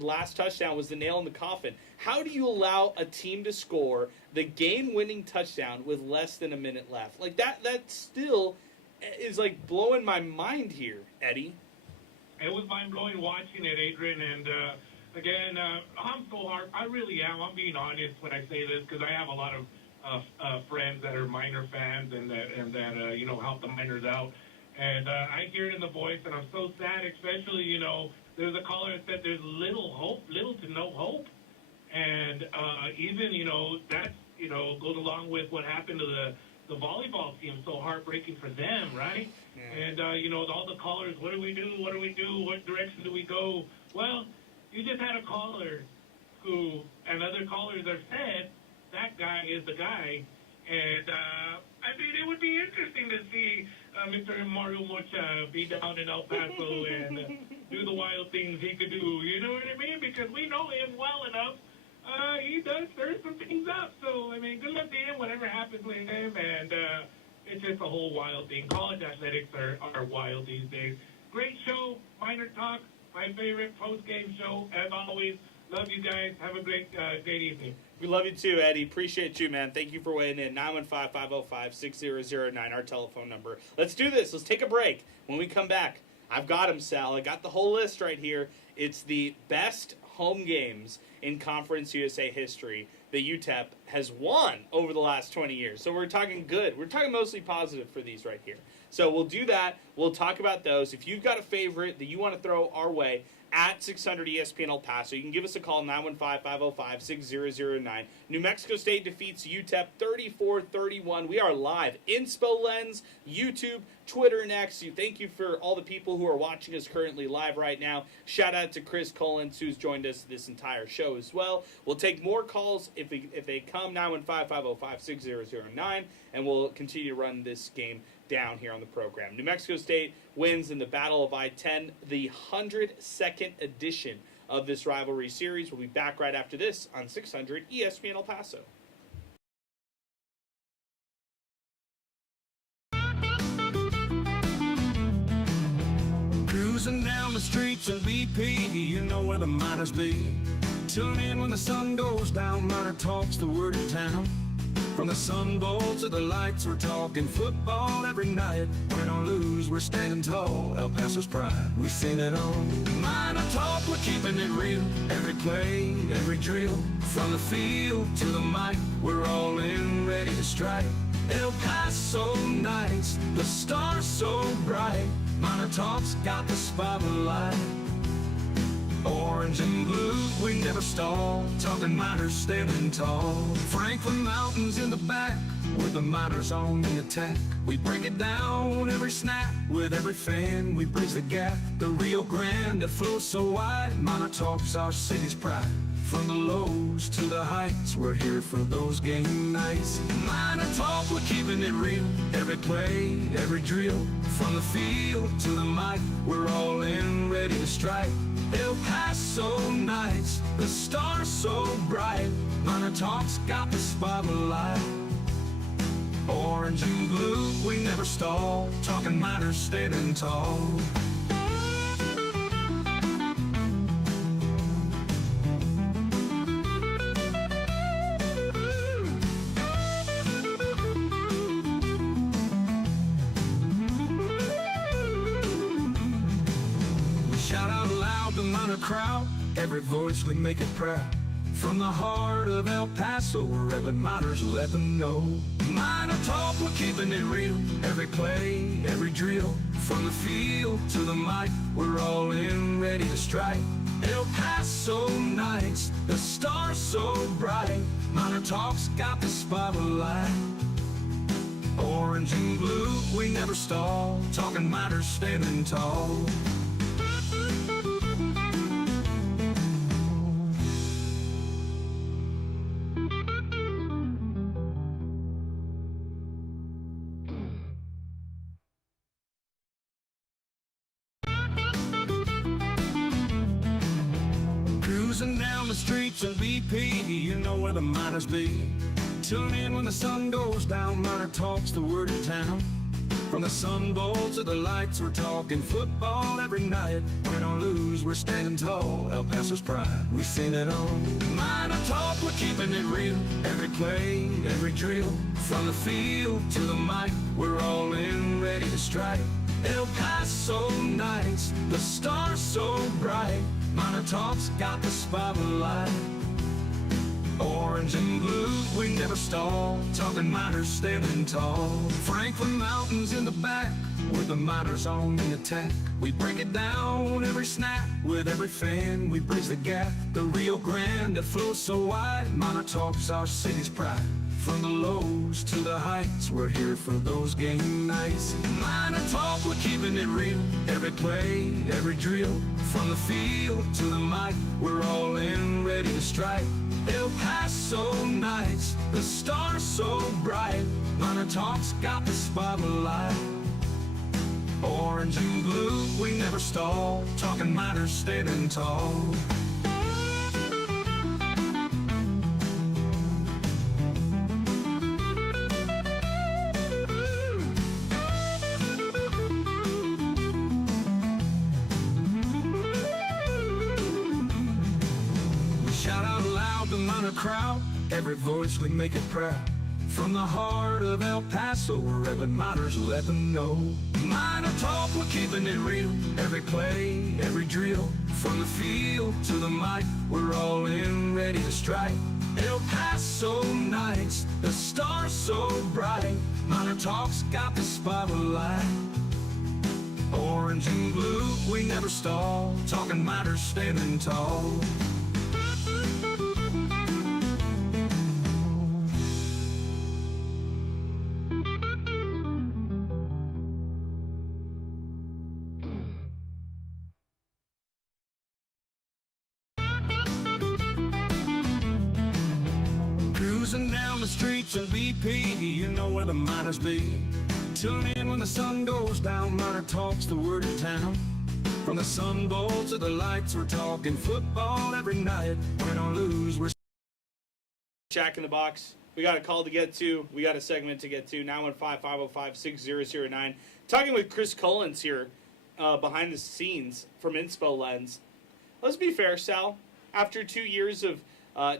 last touchdown was the nail in the coffin. How do you allow a team to score the game-winning touchdown with less than a minute left? Like, that still is, like, blowing my mind here, Eddie. It was mind-blowing watching it, Adrian, and again, I'm so hard. I really am. I'm being honest when I say this because I have a lot of friends that are Miner fans and that help the Miners out. And I hear it in the voice, and I'm so sad, especially, there's a caller that said there's little to no hope. And even, that, goes along with what happened to the volleyball team, so heartbreaking for them, right? Yeah. And, all the callers, what do we do? What do we do? What direction do we go? Well, you just had a caller who, and other callers have said, that guy is the guy. And, it would be interesting to see Mr. Mario Mocha be down in El Paso and do the wild things he could do. You know what I mean? Because we know him well enough. He does stir some things up. So, good luck to him, whatever happens with him. And it's just a whole wild thing. College athletics are wild these days. Great show, MinerTalk, my favorite post-game show, as always. Love you guys. Have a great evening. We love you too, Eddie. Appreciate you, man. Thank you for weighing in. 915-505-6009, our telephone number. Let's do this. Let's take a break. When we come back, I've got them, Sal. I got the whole list right here. It's the best home games in Conference USA history that UTEP has won over the last 20 years. So we're talking good. We're talking mostly positive for these right here. So we'll do that. We'll talk about those. If you've got a favorite that you want to throw our way, at 600 ESPN El Paso. You can give us a call, 915-505-6009. New Mexico State defeats UTEP 34-31. We are live. Inspo Lens, YouTube, Twitter, and X. Thank you for all the people who are watching us currently live right now. Shout out to Chris Collins, who's joined us this entire show as well. We'll take more calls if they come, 915-505-6009, and we'll continue to run this game down here on the program. New Mexico State wins in the Battle of I-10, the 102nd edition of this rivalry series. We'll be back right after this on 600 ESPN El Paso. Cruising down the streets of BP, you know where the Miners be. Tune in when the sun goes down, MinerTalk's the word in town. From the Sun Bowl to the lights, we're talking football every night. Win or lose, we're standing tall. El Paso's pride, we sing it on. MinerTalk, we're keeping it real. Every play, every drill. From the field to the mic, we're all in, ready to strike. El Paso nights, the stars so bright. MinerTalk's got the spotlight. Orange and blue, we never stall. Talking Miners standing tall. Franklin Mountains in the back, with the Miners on the attack. We break it down every snap. With every fan, we bridge the gap. The Rio Grande that flows so wide. MinerTalk's our city's pride. From the lows to the heights, we're here for those game nights. MinerTalk, we're keeping it real. Every play, every drill. From the field to the mic, we're all in, ready to strike. El Paso nights, the stars so bright. MinerTalk's got the spotlight. Orange and blue, we never stall. Talking Miners standing tall. Miner crowd, every voice we make it proud. From the heart of El Paso, wherever miners let them know. Miner talk, we're keeping it real. Every play, every drill. From the field to the mic, we're all in, ready to strike. El Paso nights, the stars so bright. Miner talk's got the spotlight. Orange and blue, we never stall. Talking miners standing tall. Cruising down the streets of BP, you know where the miners be. Tune in when the sun goes down, Miner Talk's the word of town. From the Sun Bowl to the lights, we're talking football every night. Win or lose, we're standing tall. El Paso's pride, we've seen it all. Miner Talk, we're keeping it real. Every play, every drill. From the field to the mic, we're all in, ready to strike. El Paso nights, the stars so bright. Miner Talk's got the spotlight. Orange and blue, we never stall. Talking miners standing tall. Franklin Mountains in the back, with the miners on the attack. We break it down every snap. With every fan, we bridge the gap. The Rio Grande that flows so wide. Miner Talk's our city's pride. From the lows to the heights, we're here for those game nights. Miner Talk, we're keeping it real. Every play, every drill. From the field to the mic, we're all in, ready to strike. El Paso nights, the stars so bright. Miner Talk's got the spotlight. Orange and blue, we never stall. Talking miners standing tall. Shout out loud, the miner crowd. Every voice, we make it proud. From the heart of El Paso, wherever miners let them know. Miner Talk, we're keeping it real. Every play, every drill. From the field to the mic, we're all in, ready to strike. El Paso nights, the stars so bright. Miner Talk's got the spotlight. Orange and blue, we never stall. Talking miners standing tall. Cruising down the streets of BP, you know where the miners be. Tune in when the sun goes down, Miner Talk's the word of town. From the Sun Bowl to the lights, we're talking football every night. Win or lose, we're Jack in the Box. We got a call to get to. We got a segment to get to. 915-505-6009. Talking with Chris Collins here behind the scenes from Inspo Lens. Let's be fair, Sal. After 2 years of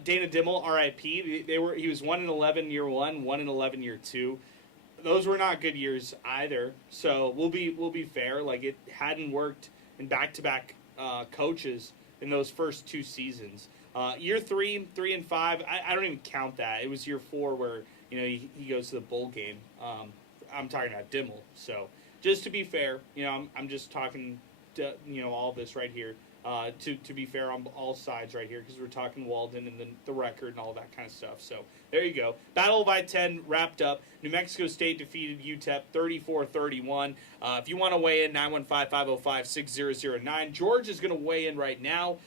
Dana Dimmel, RIP, he was 1-11 year one, 1-11 year two. Those were not good years either. So we'll be fair. Like, it hadn't worked in back-to-back coaches in those first two seasons. Year 3, 3 and 5, I don't even count that. It was year 4 where he goes to the bowl game. I'm talking about Dimmel. So just to be fair, I'm just talking to, all this right here. To be fair on all sides right here, because we're talking Walden and the record and all that kind of stuff. So there you go. Battle of I-10 wrapped up. New Mexico State defeated UTEP 34-31. If you want to weigh in, 915-505-6009. George is going to weigh in right now.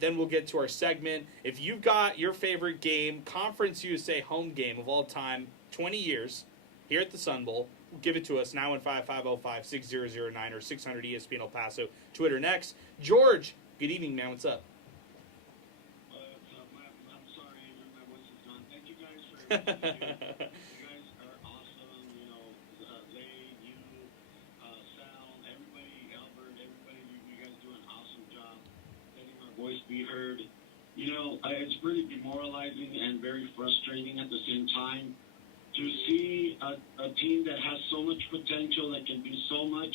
Then we'll get to our segment. If you've got your favorite game, Conference USA home game of all time, 20 years, here at the Sun Bowl, give it to us, 915-505-6009 or 600 ESPN El Paso. Twitter next. George, good evening, man. What's up? I'm sorry, Adrian, my voice is gone. Thank you guys for everything you do. You guys are awesome. Lay, you, Sal, everybody, Albert, everybody, you guys do an awesome job letting our voice be heard. It's really demoralizing and very frustrating at the same time to see a team that has so much potential, that can do so much,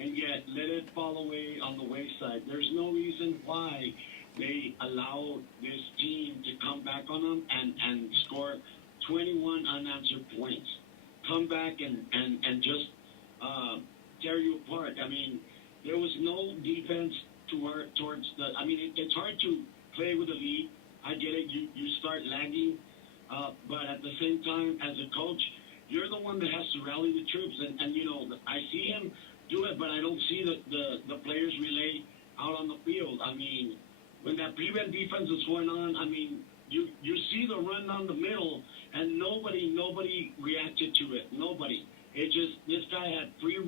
and yet let it fall away on the wayside. There's no reason why they allow this team to come back on them and score 21 unanswered points. Come back and just tear you apart. I mean, there was no defense towards the. I mean, it's hard to play with a lead. I get it. You start lagging, but at the same time, as a coach, you're the one that has to rally the troops. And you know, I see him do it, but I don't see the players relay out on the field. I mean, when that prevent defense is going on, I mean, you see the run down the middle, and nobody reacted to it. Nobody. It just, this guy had free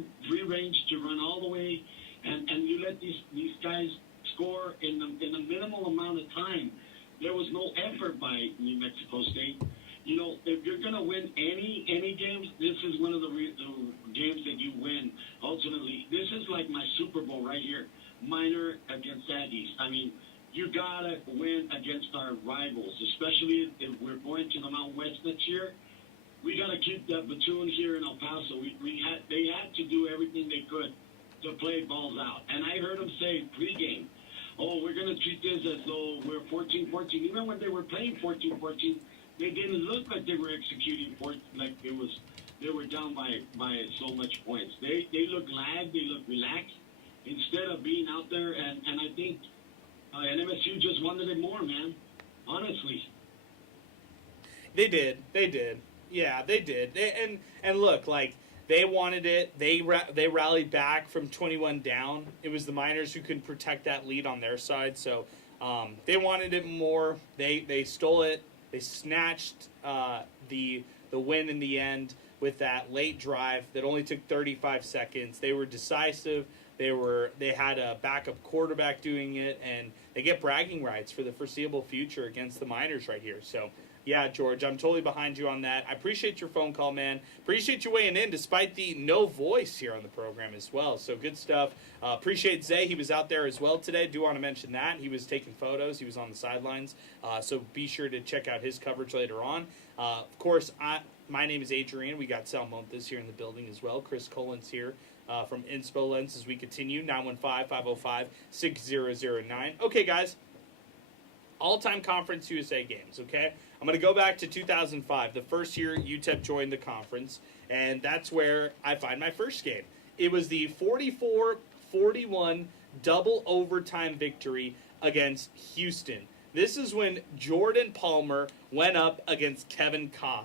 range to run all the way, and you let these guys score in the minimal amount of time. There was no effort by New Mexico State. You know, if you're going to win any games, this is one of the games that you win. Ultimately, this is like my Super Bowl right here. Miner against Aggies. I mean, you got to win against our rivals, especially if we're going to the Mountain West next year. We got to keep that platoon here in El Paso. They had to do everything they could to play balls out. And I heard them say pregame, oh, we're going to treat this as though we're 14-14. Even when they were playing 14-14, they didn't look like they were executing like they were down by so much points. They look lagged, they look relaxed instead of being out there. And I think and MSU just wanted it more, man. Honestly. They did. Yeah, they did. And look, like, they wanted it. They rallied back from 21 down. It was the Miners who couldn't protect that lead on their side, so they wanted it more. They stole it. They snatched the win in the end with that late drive that only took 35 seconds. They were decisive. They had a backup quarterback doing it, and they get bragging rights for the foreseeable future against the Miners right here. So, yeah, George, I'm totally behind you on that. I appreciate your phone call, man. Appreciate you weighing in despite the no voice here on the program as well. So good stuff. Appreciate Zay. He was out there as well today. Do want to mention that. He was taking photos. He was on the sidelines. So be sure to check out his coverage later on. Of course, my name is Adrian. We got Sal Montes here in the building as well. Chris Collins here from Inspo Lens as we continue. 915-505-6009. Okay, guys. All-time Conference USA games, okay? I'm going to go back to 2005, the first year UTEP joined the conference, and that's where I find my first game. It was the 44-41 double overtime victory against Houston. This is when Jordan Palmer went up against Kevin Cobb.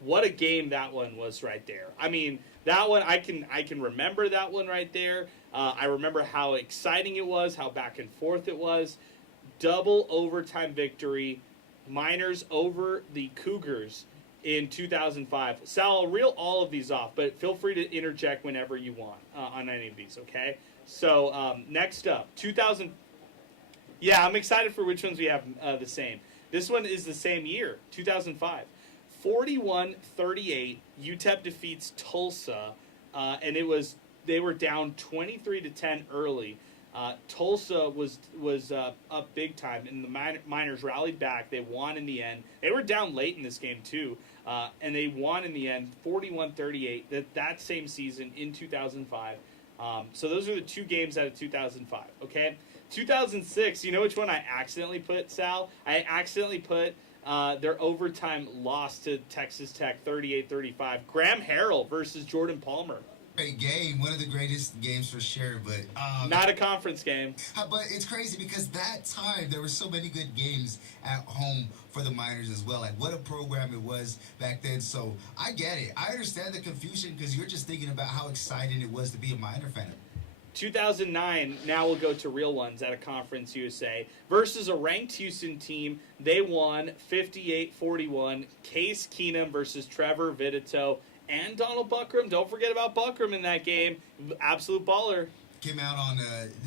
What a game that one was right there. I mean, that one, I can remember that one right there. I remember how exciting it was, how back and forth it was. Double overtime victory, Miners over the Cougars in 2005. Sal, I'll reel all of these off, but feel free to interject whenever you want on any of these, okay? So next up, 2000. Yeah, I'm excited for which ones we have the same. This one is the same year, 2005. 41-38, UTEP defeats Tulsa, and they were down 23-10 early. Tulsa was up big time, and the Miners rallied back. They won in the end. They were down late in this game, too, and they won in the end, 41-38, that same season in 2005. So those are the two games out of 2005, okay? 2006, you know which one I accidentally put, Sal? I accidentally put their overtime loss to Texas Tech, 38-35. Graham Harrell versus Jordan Palmer. Great game, one of the greatest games for sure, but not a conference game. But it's crazy because that time there were so many good games at home for the Miners as well. Like, what a program it was back then. So I get it. I understand the confusion because you're just thinking about how exciting it was to be a Miner fan. 2009, now we'll go to real ones at a Conference USA, versus a ranked Houston team. They won 58-41. Case Keenum versus Trevor Vitito and Donald Buckram. Don't forget about Buckram in that game. Absolute baller. Came out on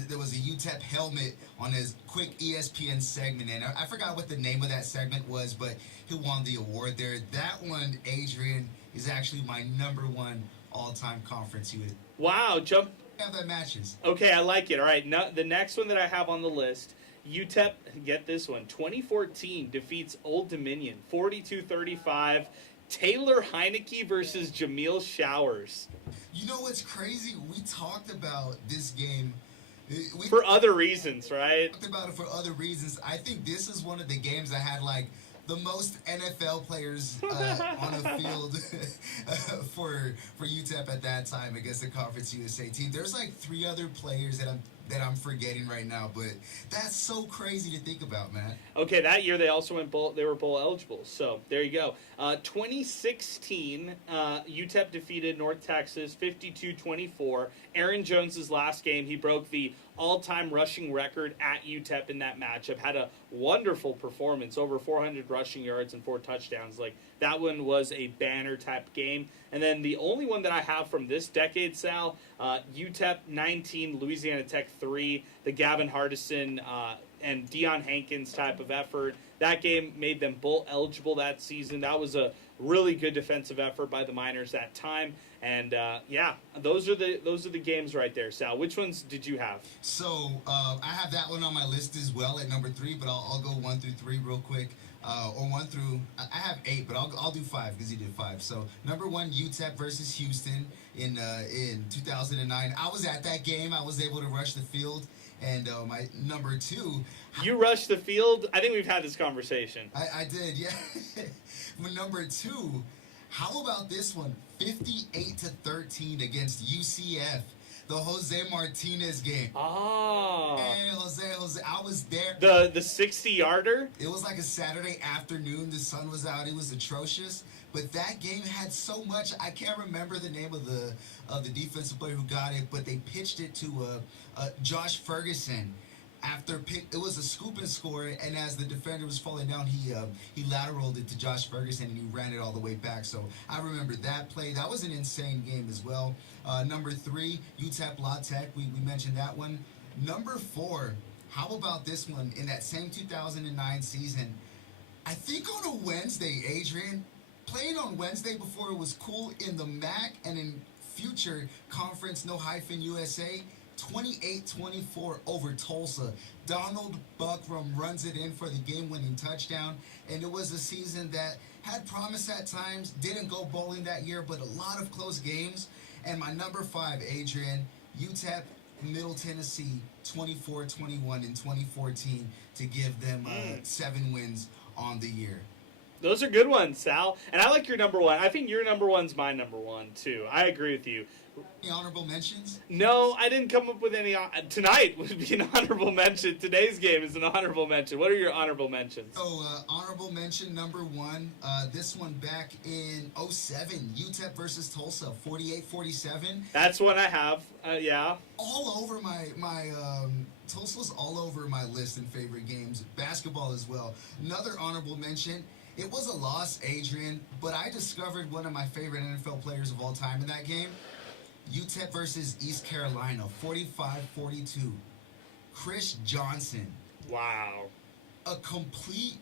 there was a UTEP helmet on his quick ESPN segment, and I forgot what the name of that segment was, but he won the award there. That one, Adrian, is actually my #1 all-time Conference USA. Wow, jump. Have that matches. Okay, I like it. All right, now, the next one that I have on the list, UTEP, get this one, 2014 defeats Old Dominion, 42-35. Taylor Heineke versus Jameel Showers. You know what's crazy? We talked about this game. For other reasons, right? Talked about it for other reasons. I think this is one of the games that had like the most NFL players on a field for UTEP at that time against the Conference USA team. There's like 3 other players that I'm forgetting right now, but that's so crazy to think about, man. Okay, that year they also went bowl. They were bowl eligible. So there you go. 2016, UTEP defeated North Texas 52-24. Aaron Jones's last game, he broke the all-time rushing record at UTEP in that matchup. Had a wonderful performance, over 400 rushing yards and 4 touchdowns. Like, that one was a banner type game. And then the only one that I have from this decade, Sal, UTEP 19, Louisiana Tech 3, the Gavin Hardison and Deion Hankins type of effort. That game made them bowl eligible that season. That was a really good defensive effort by the Miners that time. And yeah, those are the games right there, Sal. Which ones did you have? So I have that one on my list as well at number 3, but I'll go 1 through 3 real quick. Or 1 through, I have 8, but I'll do 5 because you did 5. So number 1, UTEP versus Houston in 2009. I was at that game. I was able to rush the field. And my number 2. You rushed the field? I think we've had this conversation. I did, yeah. My number 2, how about this one? 58-13 against UCF. The Jose Martinez game. Oh. Hey, Jose, I was there. The 60-yarder? It was like a Saturday afternoon. The sun was out. It was atrocious. But that game had so much. I can't remember the name of the defensive player who got it, but they pitched it to Josh Ferguson. It was a scoop and score, and as the defender was falling down, he lateraled it to Josh Ferguson, and he ran it all the way back. So I remember that play. That was an insane game as well. Number 3, UTEP La Tech. We mentioned that one. Number 4, how about this one? In that same 2009 season, I think on a Wednesday, Adrian, playing on Wednesday before it was cool in the MAC and in future conference, USA, 28-24 over Tulsa. Donald Buckram runs it in for the game-winning touchdown, and it was a season that had promise at times, didn't go bowling that year, but a lot of close games. And my number 5, Adrian, UTEP Middle Tennessee, 24-21 in 2014 to give them 7 wins on the year. Those are good ones, Sal. And I like your number 1. I think your number 1's my number 1, too. I agree with you. Any honorable mentions? No, I didn't come up with any. Tonight would be an honorable mention. Today's game is an honorable mention. What are your honorable mentions? Honorable mention number 1. This one back in 07, UTEP versus Tulsa, 48-47. That's one I have. Yeah. All over my Tulsa's all over my list in favorite games. Basketball as well. Another honorable mention. It was a loss, Adrian, but I discovered one of my favorite NFL players of all time in that game. UTEP versus East Carolina, 45-42. Chris Johnson. Wow. A complete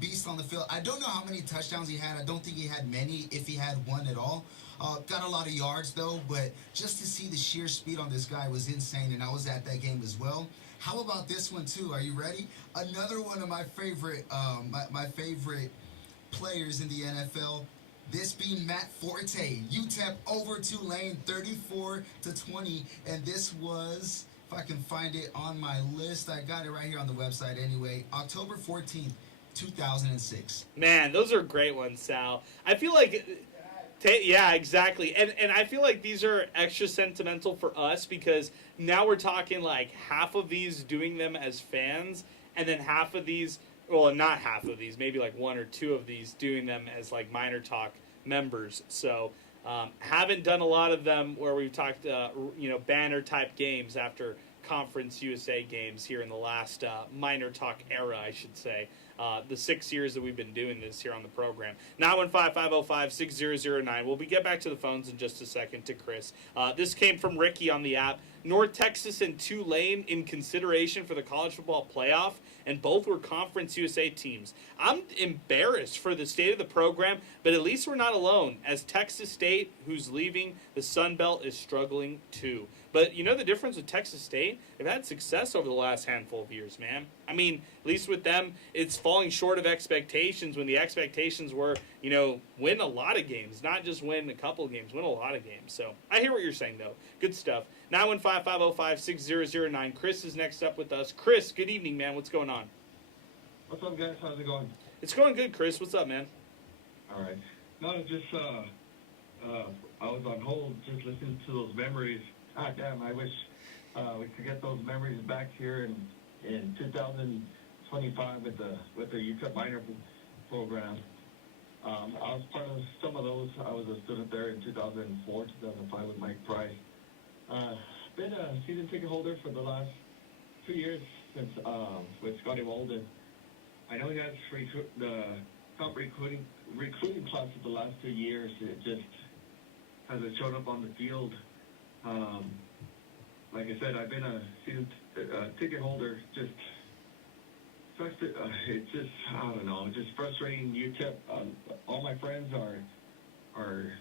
beast on the field. I don't know how many touchdowns he had. I don't think he had many, if he had one at all. Got a lot of yards, though, but just to see the sheer speed on this guy was insane, and I was at that game as well. How about this one, too? Are you ready? Another one of my favorite my favorite players in the NFL, this being Matt Forte. UTEP over Tulane, 34-20, and this was, if I can find it on my list, I got it right here on the website anyway, October 14th, 2006. Man, those are great ones, Sal. I feel like, yeah, exactly. And I feel like these are extra sentimental for us because now we're talking like half of these doing them as fans, and then half of these, well, not half of these, maybe like 1 or 2 of these doing them as like MinerTalk members. So haven't done a lot of them where we've talked, banner type games after Conference USA games here in the last MinerTalk era, I should say. The 6 years that we've been doing this here on the program. 915-505-6009. We'll get back to the phones in just a second to Chris. This came from Ricky on the app. North Texas and Tulane in consideration for the college football playoff, and both were Conference USA teams. I'm embarrassed for the state of the program, but at least we're not alone, as Texas State, who's leaving the Sun Belt, is struggling too. But you know the difference with Texas State? They've had success over the last handful of years, man. I mean, at least with them, it's falling short of expectations when the expectations were, you know, win a lot of games, not just win a couple of games, win a lot of games. So I hear what you're saying, though. Good stuff. 915-505-6009. Chris is next up with us. Chris, good evening, man. What's going on? What's up, guys? How's it going? It's going good, Chris. What's up, man? All right. No, it's just I was on hold just listening to those memories. Ah, damn! I wish we could get those memories back here in 2025 with the UTEP minor program. I was part of some of those. I was a student there in 2004, 2005 with Mike Price. Been a season ticket holder for the last 2 years since with Scotty Walden. I know he has the top recruiting class of the last 2 years. It just hasn't shown up on the field. Like I said, I've been a season ticket holder. It's just, I don't know, just frustrating. UTEP. All my friends are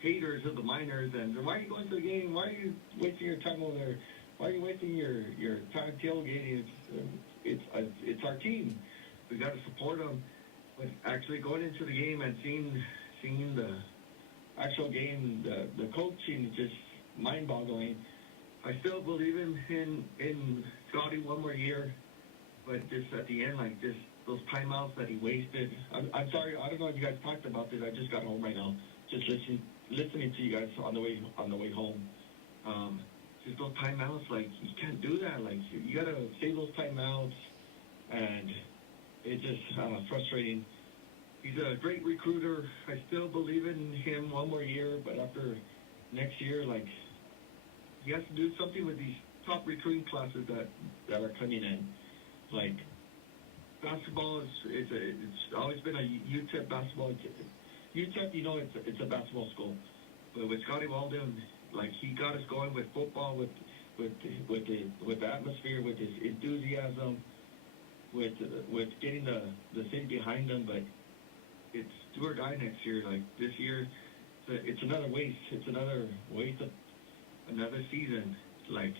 haters of the Miners, and why are you going to the game? Why are you wasting your time over there? Why are you wasting your time tailgating? It's our team. We got to support them. But actually going into the game and seeing the actual game, the coaching is just mind-boggling. I still believe in Scotty one more year, but just at the end, like just those timeouts that he wasted. I'm sorry, I don't know if you guys talked about this. I just got home right now, just listening to you guys on the way home. Just those timeouts, like you can't do that. Like you gotta save those timeouts, and it's just frustrating. He's a great recruiter. I still believe in him one more year, but after next year, like he has to do something with these top recruiting classes that are coming in. Like basketball it's always been a UTEP basketball. UTEP, you know, it's a basketball school, but with Scotty Walden, like he got us going with football, with the atmosphere, with his enthusiasm, with getting the city behind them. But it's do or die next year. Like this year, it's another waste. It's another waste of another season. Like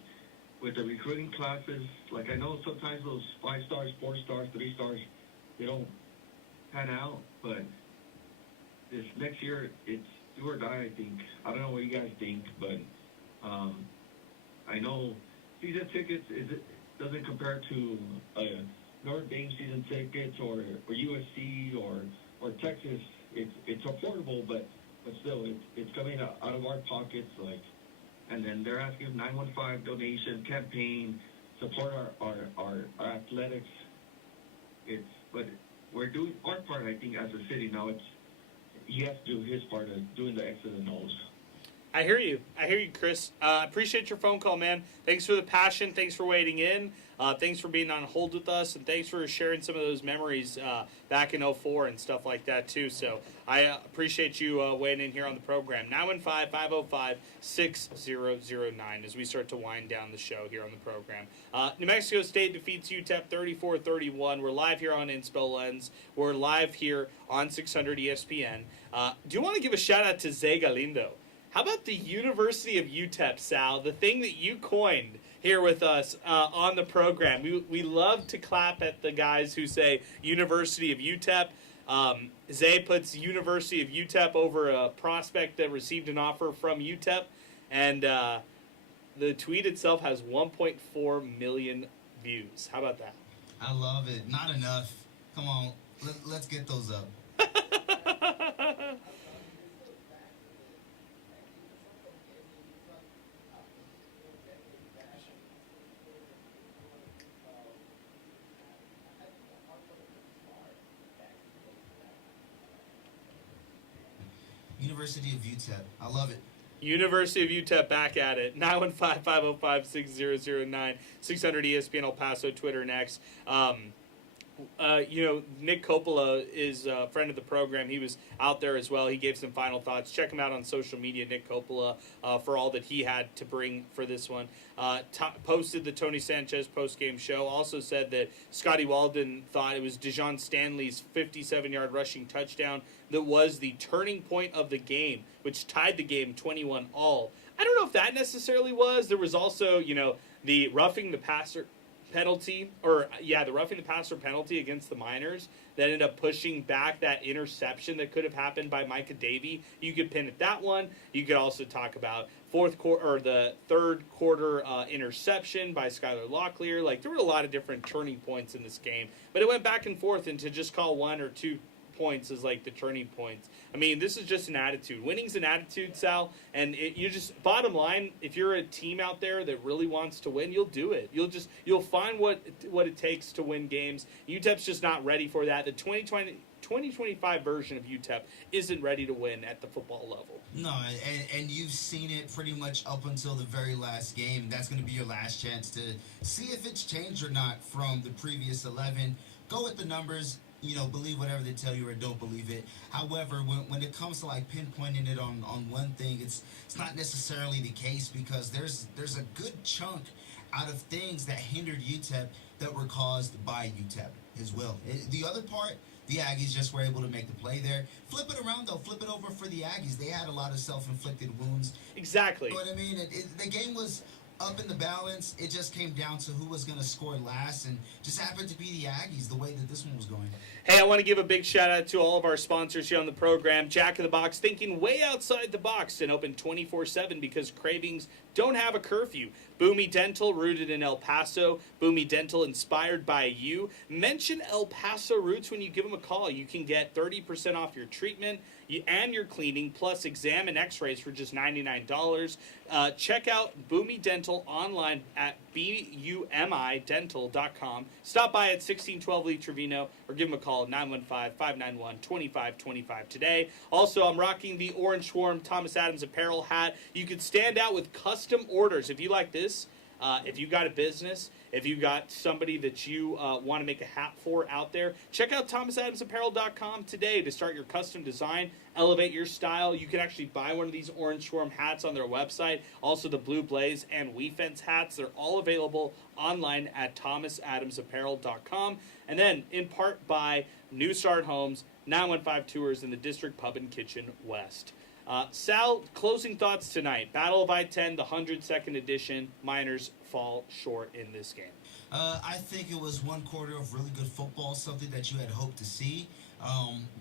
with the recruiting classes, like I know sometimes those 5 stars, 4 stars, 3 stars, they don't pan out. But this next year, it's do or die. I think. I don't know what you guys think, but I know season tickets doesn't compare to Notre Dame season tickets or USC or Texas. It's affordable, but still it's coming out of our pockets. Like, and then they're asking 915 donation campaign, support our athletics. But we're doing our part. I think as a city now, he has to do his part of doing the X's and O's. I hear you, Chris. Appreciate your phone call, man. Thanks for the passion. Thanks for waiting in. Thanks for being on hold with us, and thanks for sharing some of those memories back in 04 and stuff like that, too. So I appreciate you weighing in here on the program. 915-505-6009 as we start to wind down the show here on the program. New Mexico State defeats UTEP 34-31. We're live here on Inspo Lens. We're live here on 600 ESPN. Do you want to give a shout-out to Zay Galindo? How about the University of UTEP, Sal, the thing that you coined here with us on the program? We love to clap at the guys who say University of UTEP. Zay puts University of UTEP over a prospect that received an offer from UTEP, and the tweet itself has 1.4 million views. How about that? I love it. Not enough. Come on, let's get those up. University of UTEP. I love it. University of UTEP back at it. 915-505-6009. 600 ESPN El Paso, Twitter, and X. Nick Coppola is a friend of the program. He was out there as well. He gave some final thoughts. Check him out on social media, Nick Coppola, for all that he had to bring for this one. Posted the Tony Sanchez postgame show. Also said that Scotty Walden thought it was Dejon Stanley's 57-yard rushing touchdown that was the turning point of the game, which tied the game 21-all. I don't know if that necessarily was. There was also, the roughing the passer penalty, the roughing the passer penalty against the Miners that ended up pushing back that interception that could have happened by Micah Davey. You could pin at that one. You could also talk about the third quarter interception by Skylar Locklear. Like, there were a lot of different turning points in this game, but it went back and forth, and to just call 1 or 2 points is like the turning points. I mean, this is just an attitude. Winning's an attitude, Sal, and bottom line, if you're a team out there that really wants to win, you'll do it. You'll find what it takes to win games. UTEP's just not ready for that. The 2025 version of UTEP isn't ready to win at the football level. No, and you've seen it pretty much up until the very last game. That's going to be your last chance to see if it's changed or not from the previous 11. Go with the numbers. Believe whatever they tell you or don't believe it. However, when it comes to like pinpointing it on one thing, it's not necessarily the case, because there's a good chunk out of things that hindered UTEP that were caused by UTEP as well. The other part, the Aggies just were able to make the play there. Flip it around, though. Flip it over for the Aggies. They had a lot of self-inflicted wounds. Exactly. You know what I mean? The game was up in the balance. It just came down to who was going to score last, and just happened to be the Aggies the way that this one was going. Hey, I want to give a big shout out to all of our sponsors here on the program. Jack in the Box, thinking way outside the box and open 24/7 because cravings don't have a curfew. Boomy Dental, rooted in El Paso. Boomy Dental, inspired by you. Mention El Paso Roots when you give them a call. You can get 30% off your treatment and your cleaning, plus exam and x-rays for just $99. Check out Boomy Dental online at BUMIdental.com. Stop by at 1612 Lee Trevino or give them a call at 915-591-2525 today. Also, I'm rocking the Orange Swarm Thomas Adams Apparel hat. You could stand out with custom orders. If you like this, if you got a business, if you got somebody that you want to make a hat for out there, check out thomasadamsapparel.com today to start your custom design, elevate your style. You can actually buy one of these Orange Swarm hats on their website. Also, the Blue Blaze and We Fence hats. They're all available online at thomasadamsapparel.com. And then, in part by New Start Homes, 915 Tours, in the District Pub and Kitchen West. Sal, closing thoughts tonight. Battle of I-10, the 102nd edition. Miners fall short in this game. I think it was one quarter of really good football, something that you had hoped to see,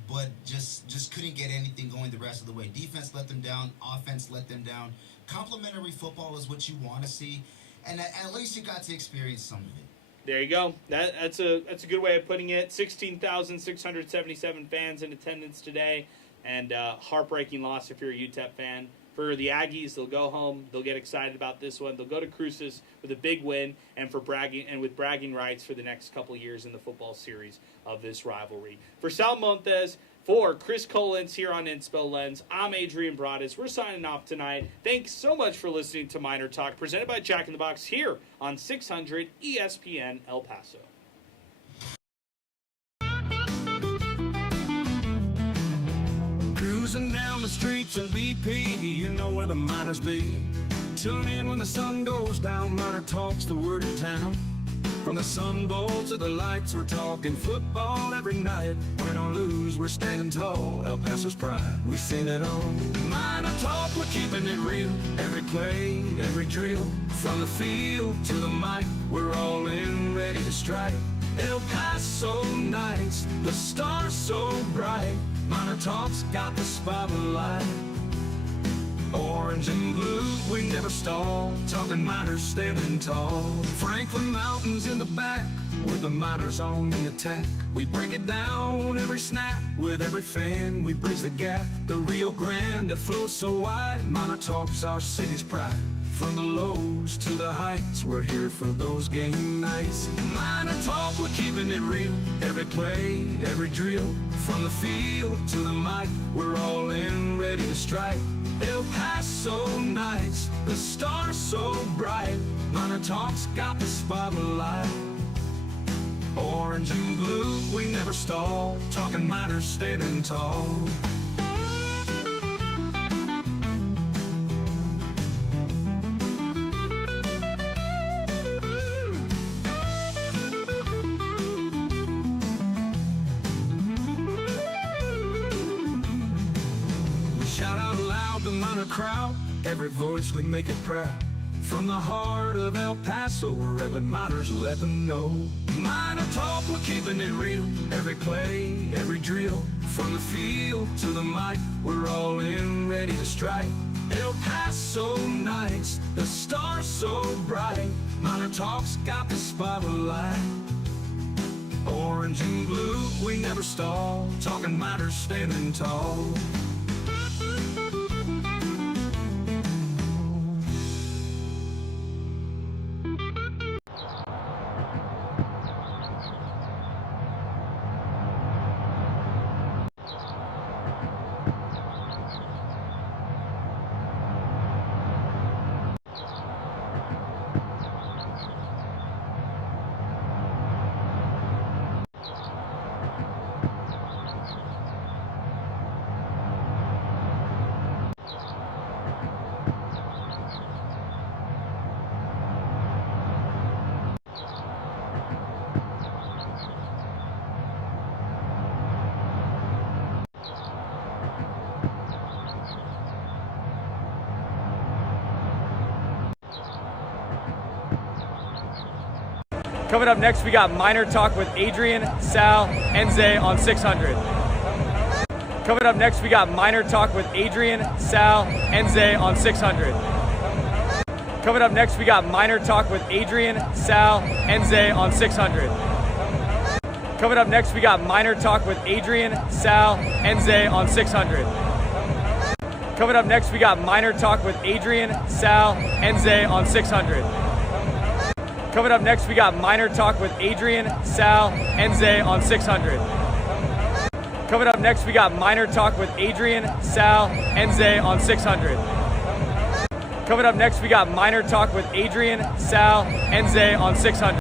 but just couldn't get anything going the rest of the way. Defense let them down. Offense let them down. Complimentary football is what you want to see, and at least you got to experience some of it. There you go. That's a good way of putting it. 16,677 fans in attendance today. And heartbreaking loss if you're a UTEP fan. For the Aggies, they'll go home. They'll get excited about this one. They'll go to Cruces with a big win and with bragging rights for the next couple years in the football series of this rivalry. For Sal Montes, for Chris Collins here on Inspo Lens, I'm Adrian Broaddus. We're signing off tonight. Thanks so much for listening to Miner Talk, presented by Jack in the Box here on 600 ESPN El Paso. Cruising down the streets of BP, you know where the Miners be. Tune in when the sun goes down, MinerTalk's the word of town. From the Sun Bowl to the lights, we're talking football every night. Win or lose, we're standing tall, El Paso's pride, we've seen it all. MinerTalk, we're keeping it real, every play, every drill. From the field to the mic, we're all in, ready to strike. El Paso nights, the stars so bright. MinerTalk's got the spotlight. Orange and blue, we never stall. Talking Miners standing tall. Franklin Mountains in the back, with the Miners on the attack. We break it down every snap. With every fan, we bridge the gap. The Rio Grande that flows so wide. MinerTalk's our city's pride. From the lows to the heights, we're here for those game nights. MinerTalk, we're keeping it real. Every play, every drill. From the field to the mic, we're all in, ready to strike. El Paso nights, the stars so bright. MinerTalk's got the spotlight. Orange and blue, we never stall, talking miners standing tall. We shout out loud, the miner crowd, every voice we make it proud. From the heart of El Paso, where every miners let them know. MinerTalk, we're keeping it real. Every play, every drill. From the field to the mic, we're all in, ready to strike. El Paso nights, the stars so bright. MinerTalk's got the spotlight. Orange and blue, we never stall. Talking miners standing tall. Coming up next, we got MinerTalk with Adrian, Sal, and Zay on 600. Coming up next, we got MinerTalk with Adrian, Sal, and Zay on 600. Coming up next, we got MinerTalk with Adrian, Sal, and Zay on 600. Coming up next, we got MinerTalk with Adrian, Sal, and Zay on 600. Coming up next, we got MinerTalk with Adrian, Sal, and Zay on 600. Coming up next, we got MinerTalk with Adrian, Sal, and Zay on 600. Coming up next, we got MinerTalk with Adrian, Sal, and Zay on 600. Coming up next, we got MinerTalk with Adrian, Sal, and Zay on 600.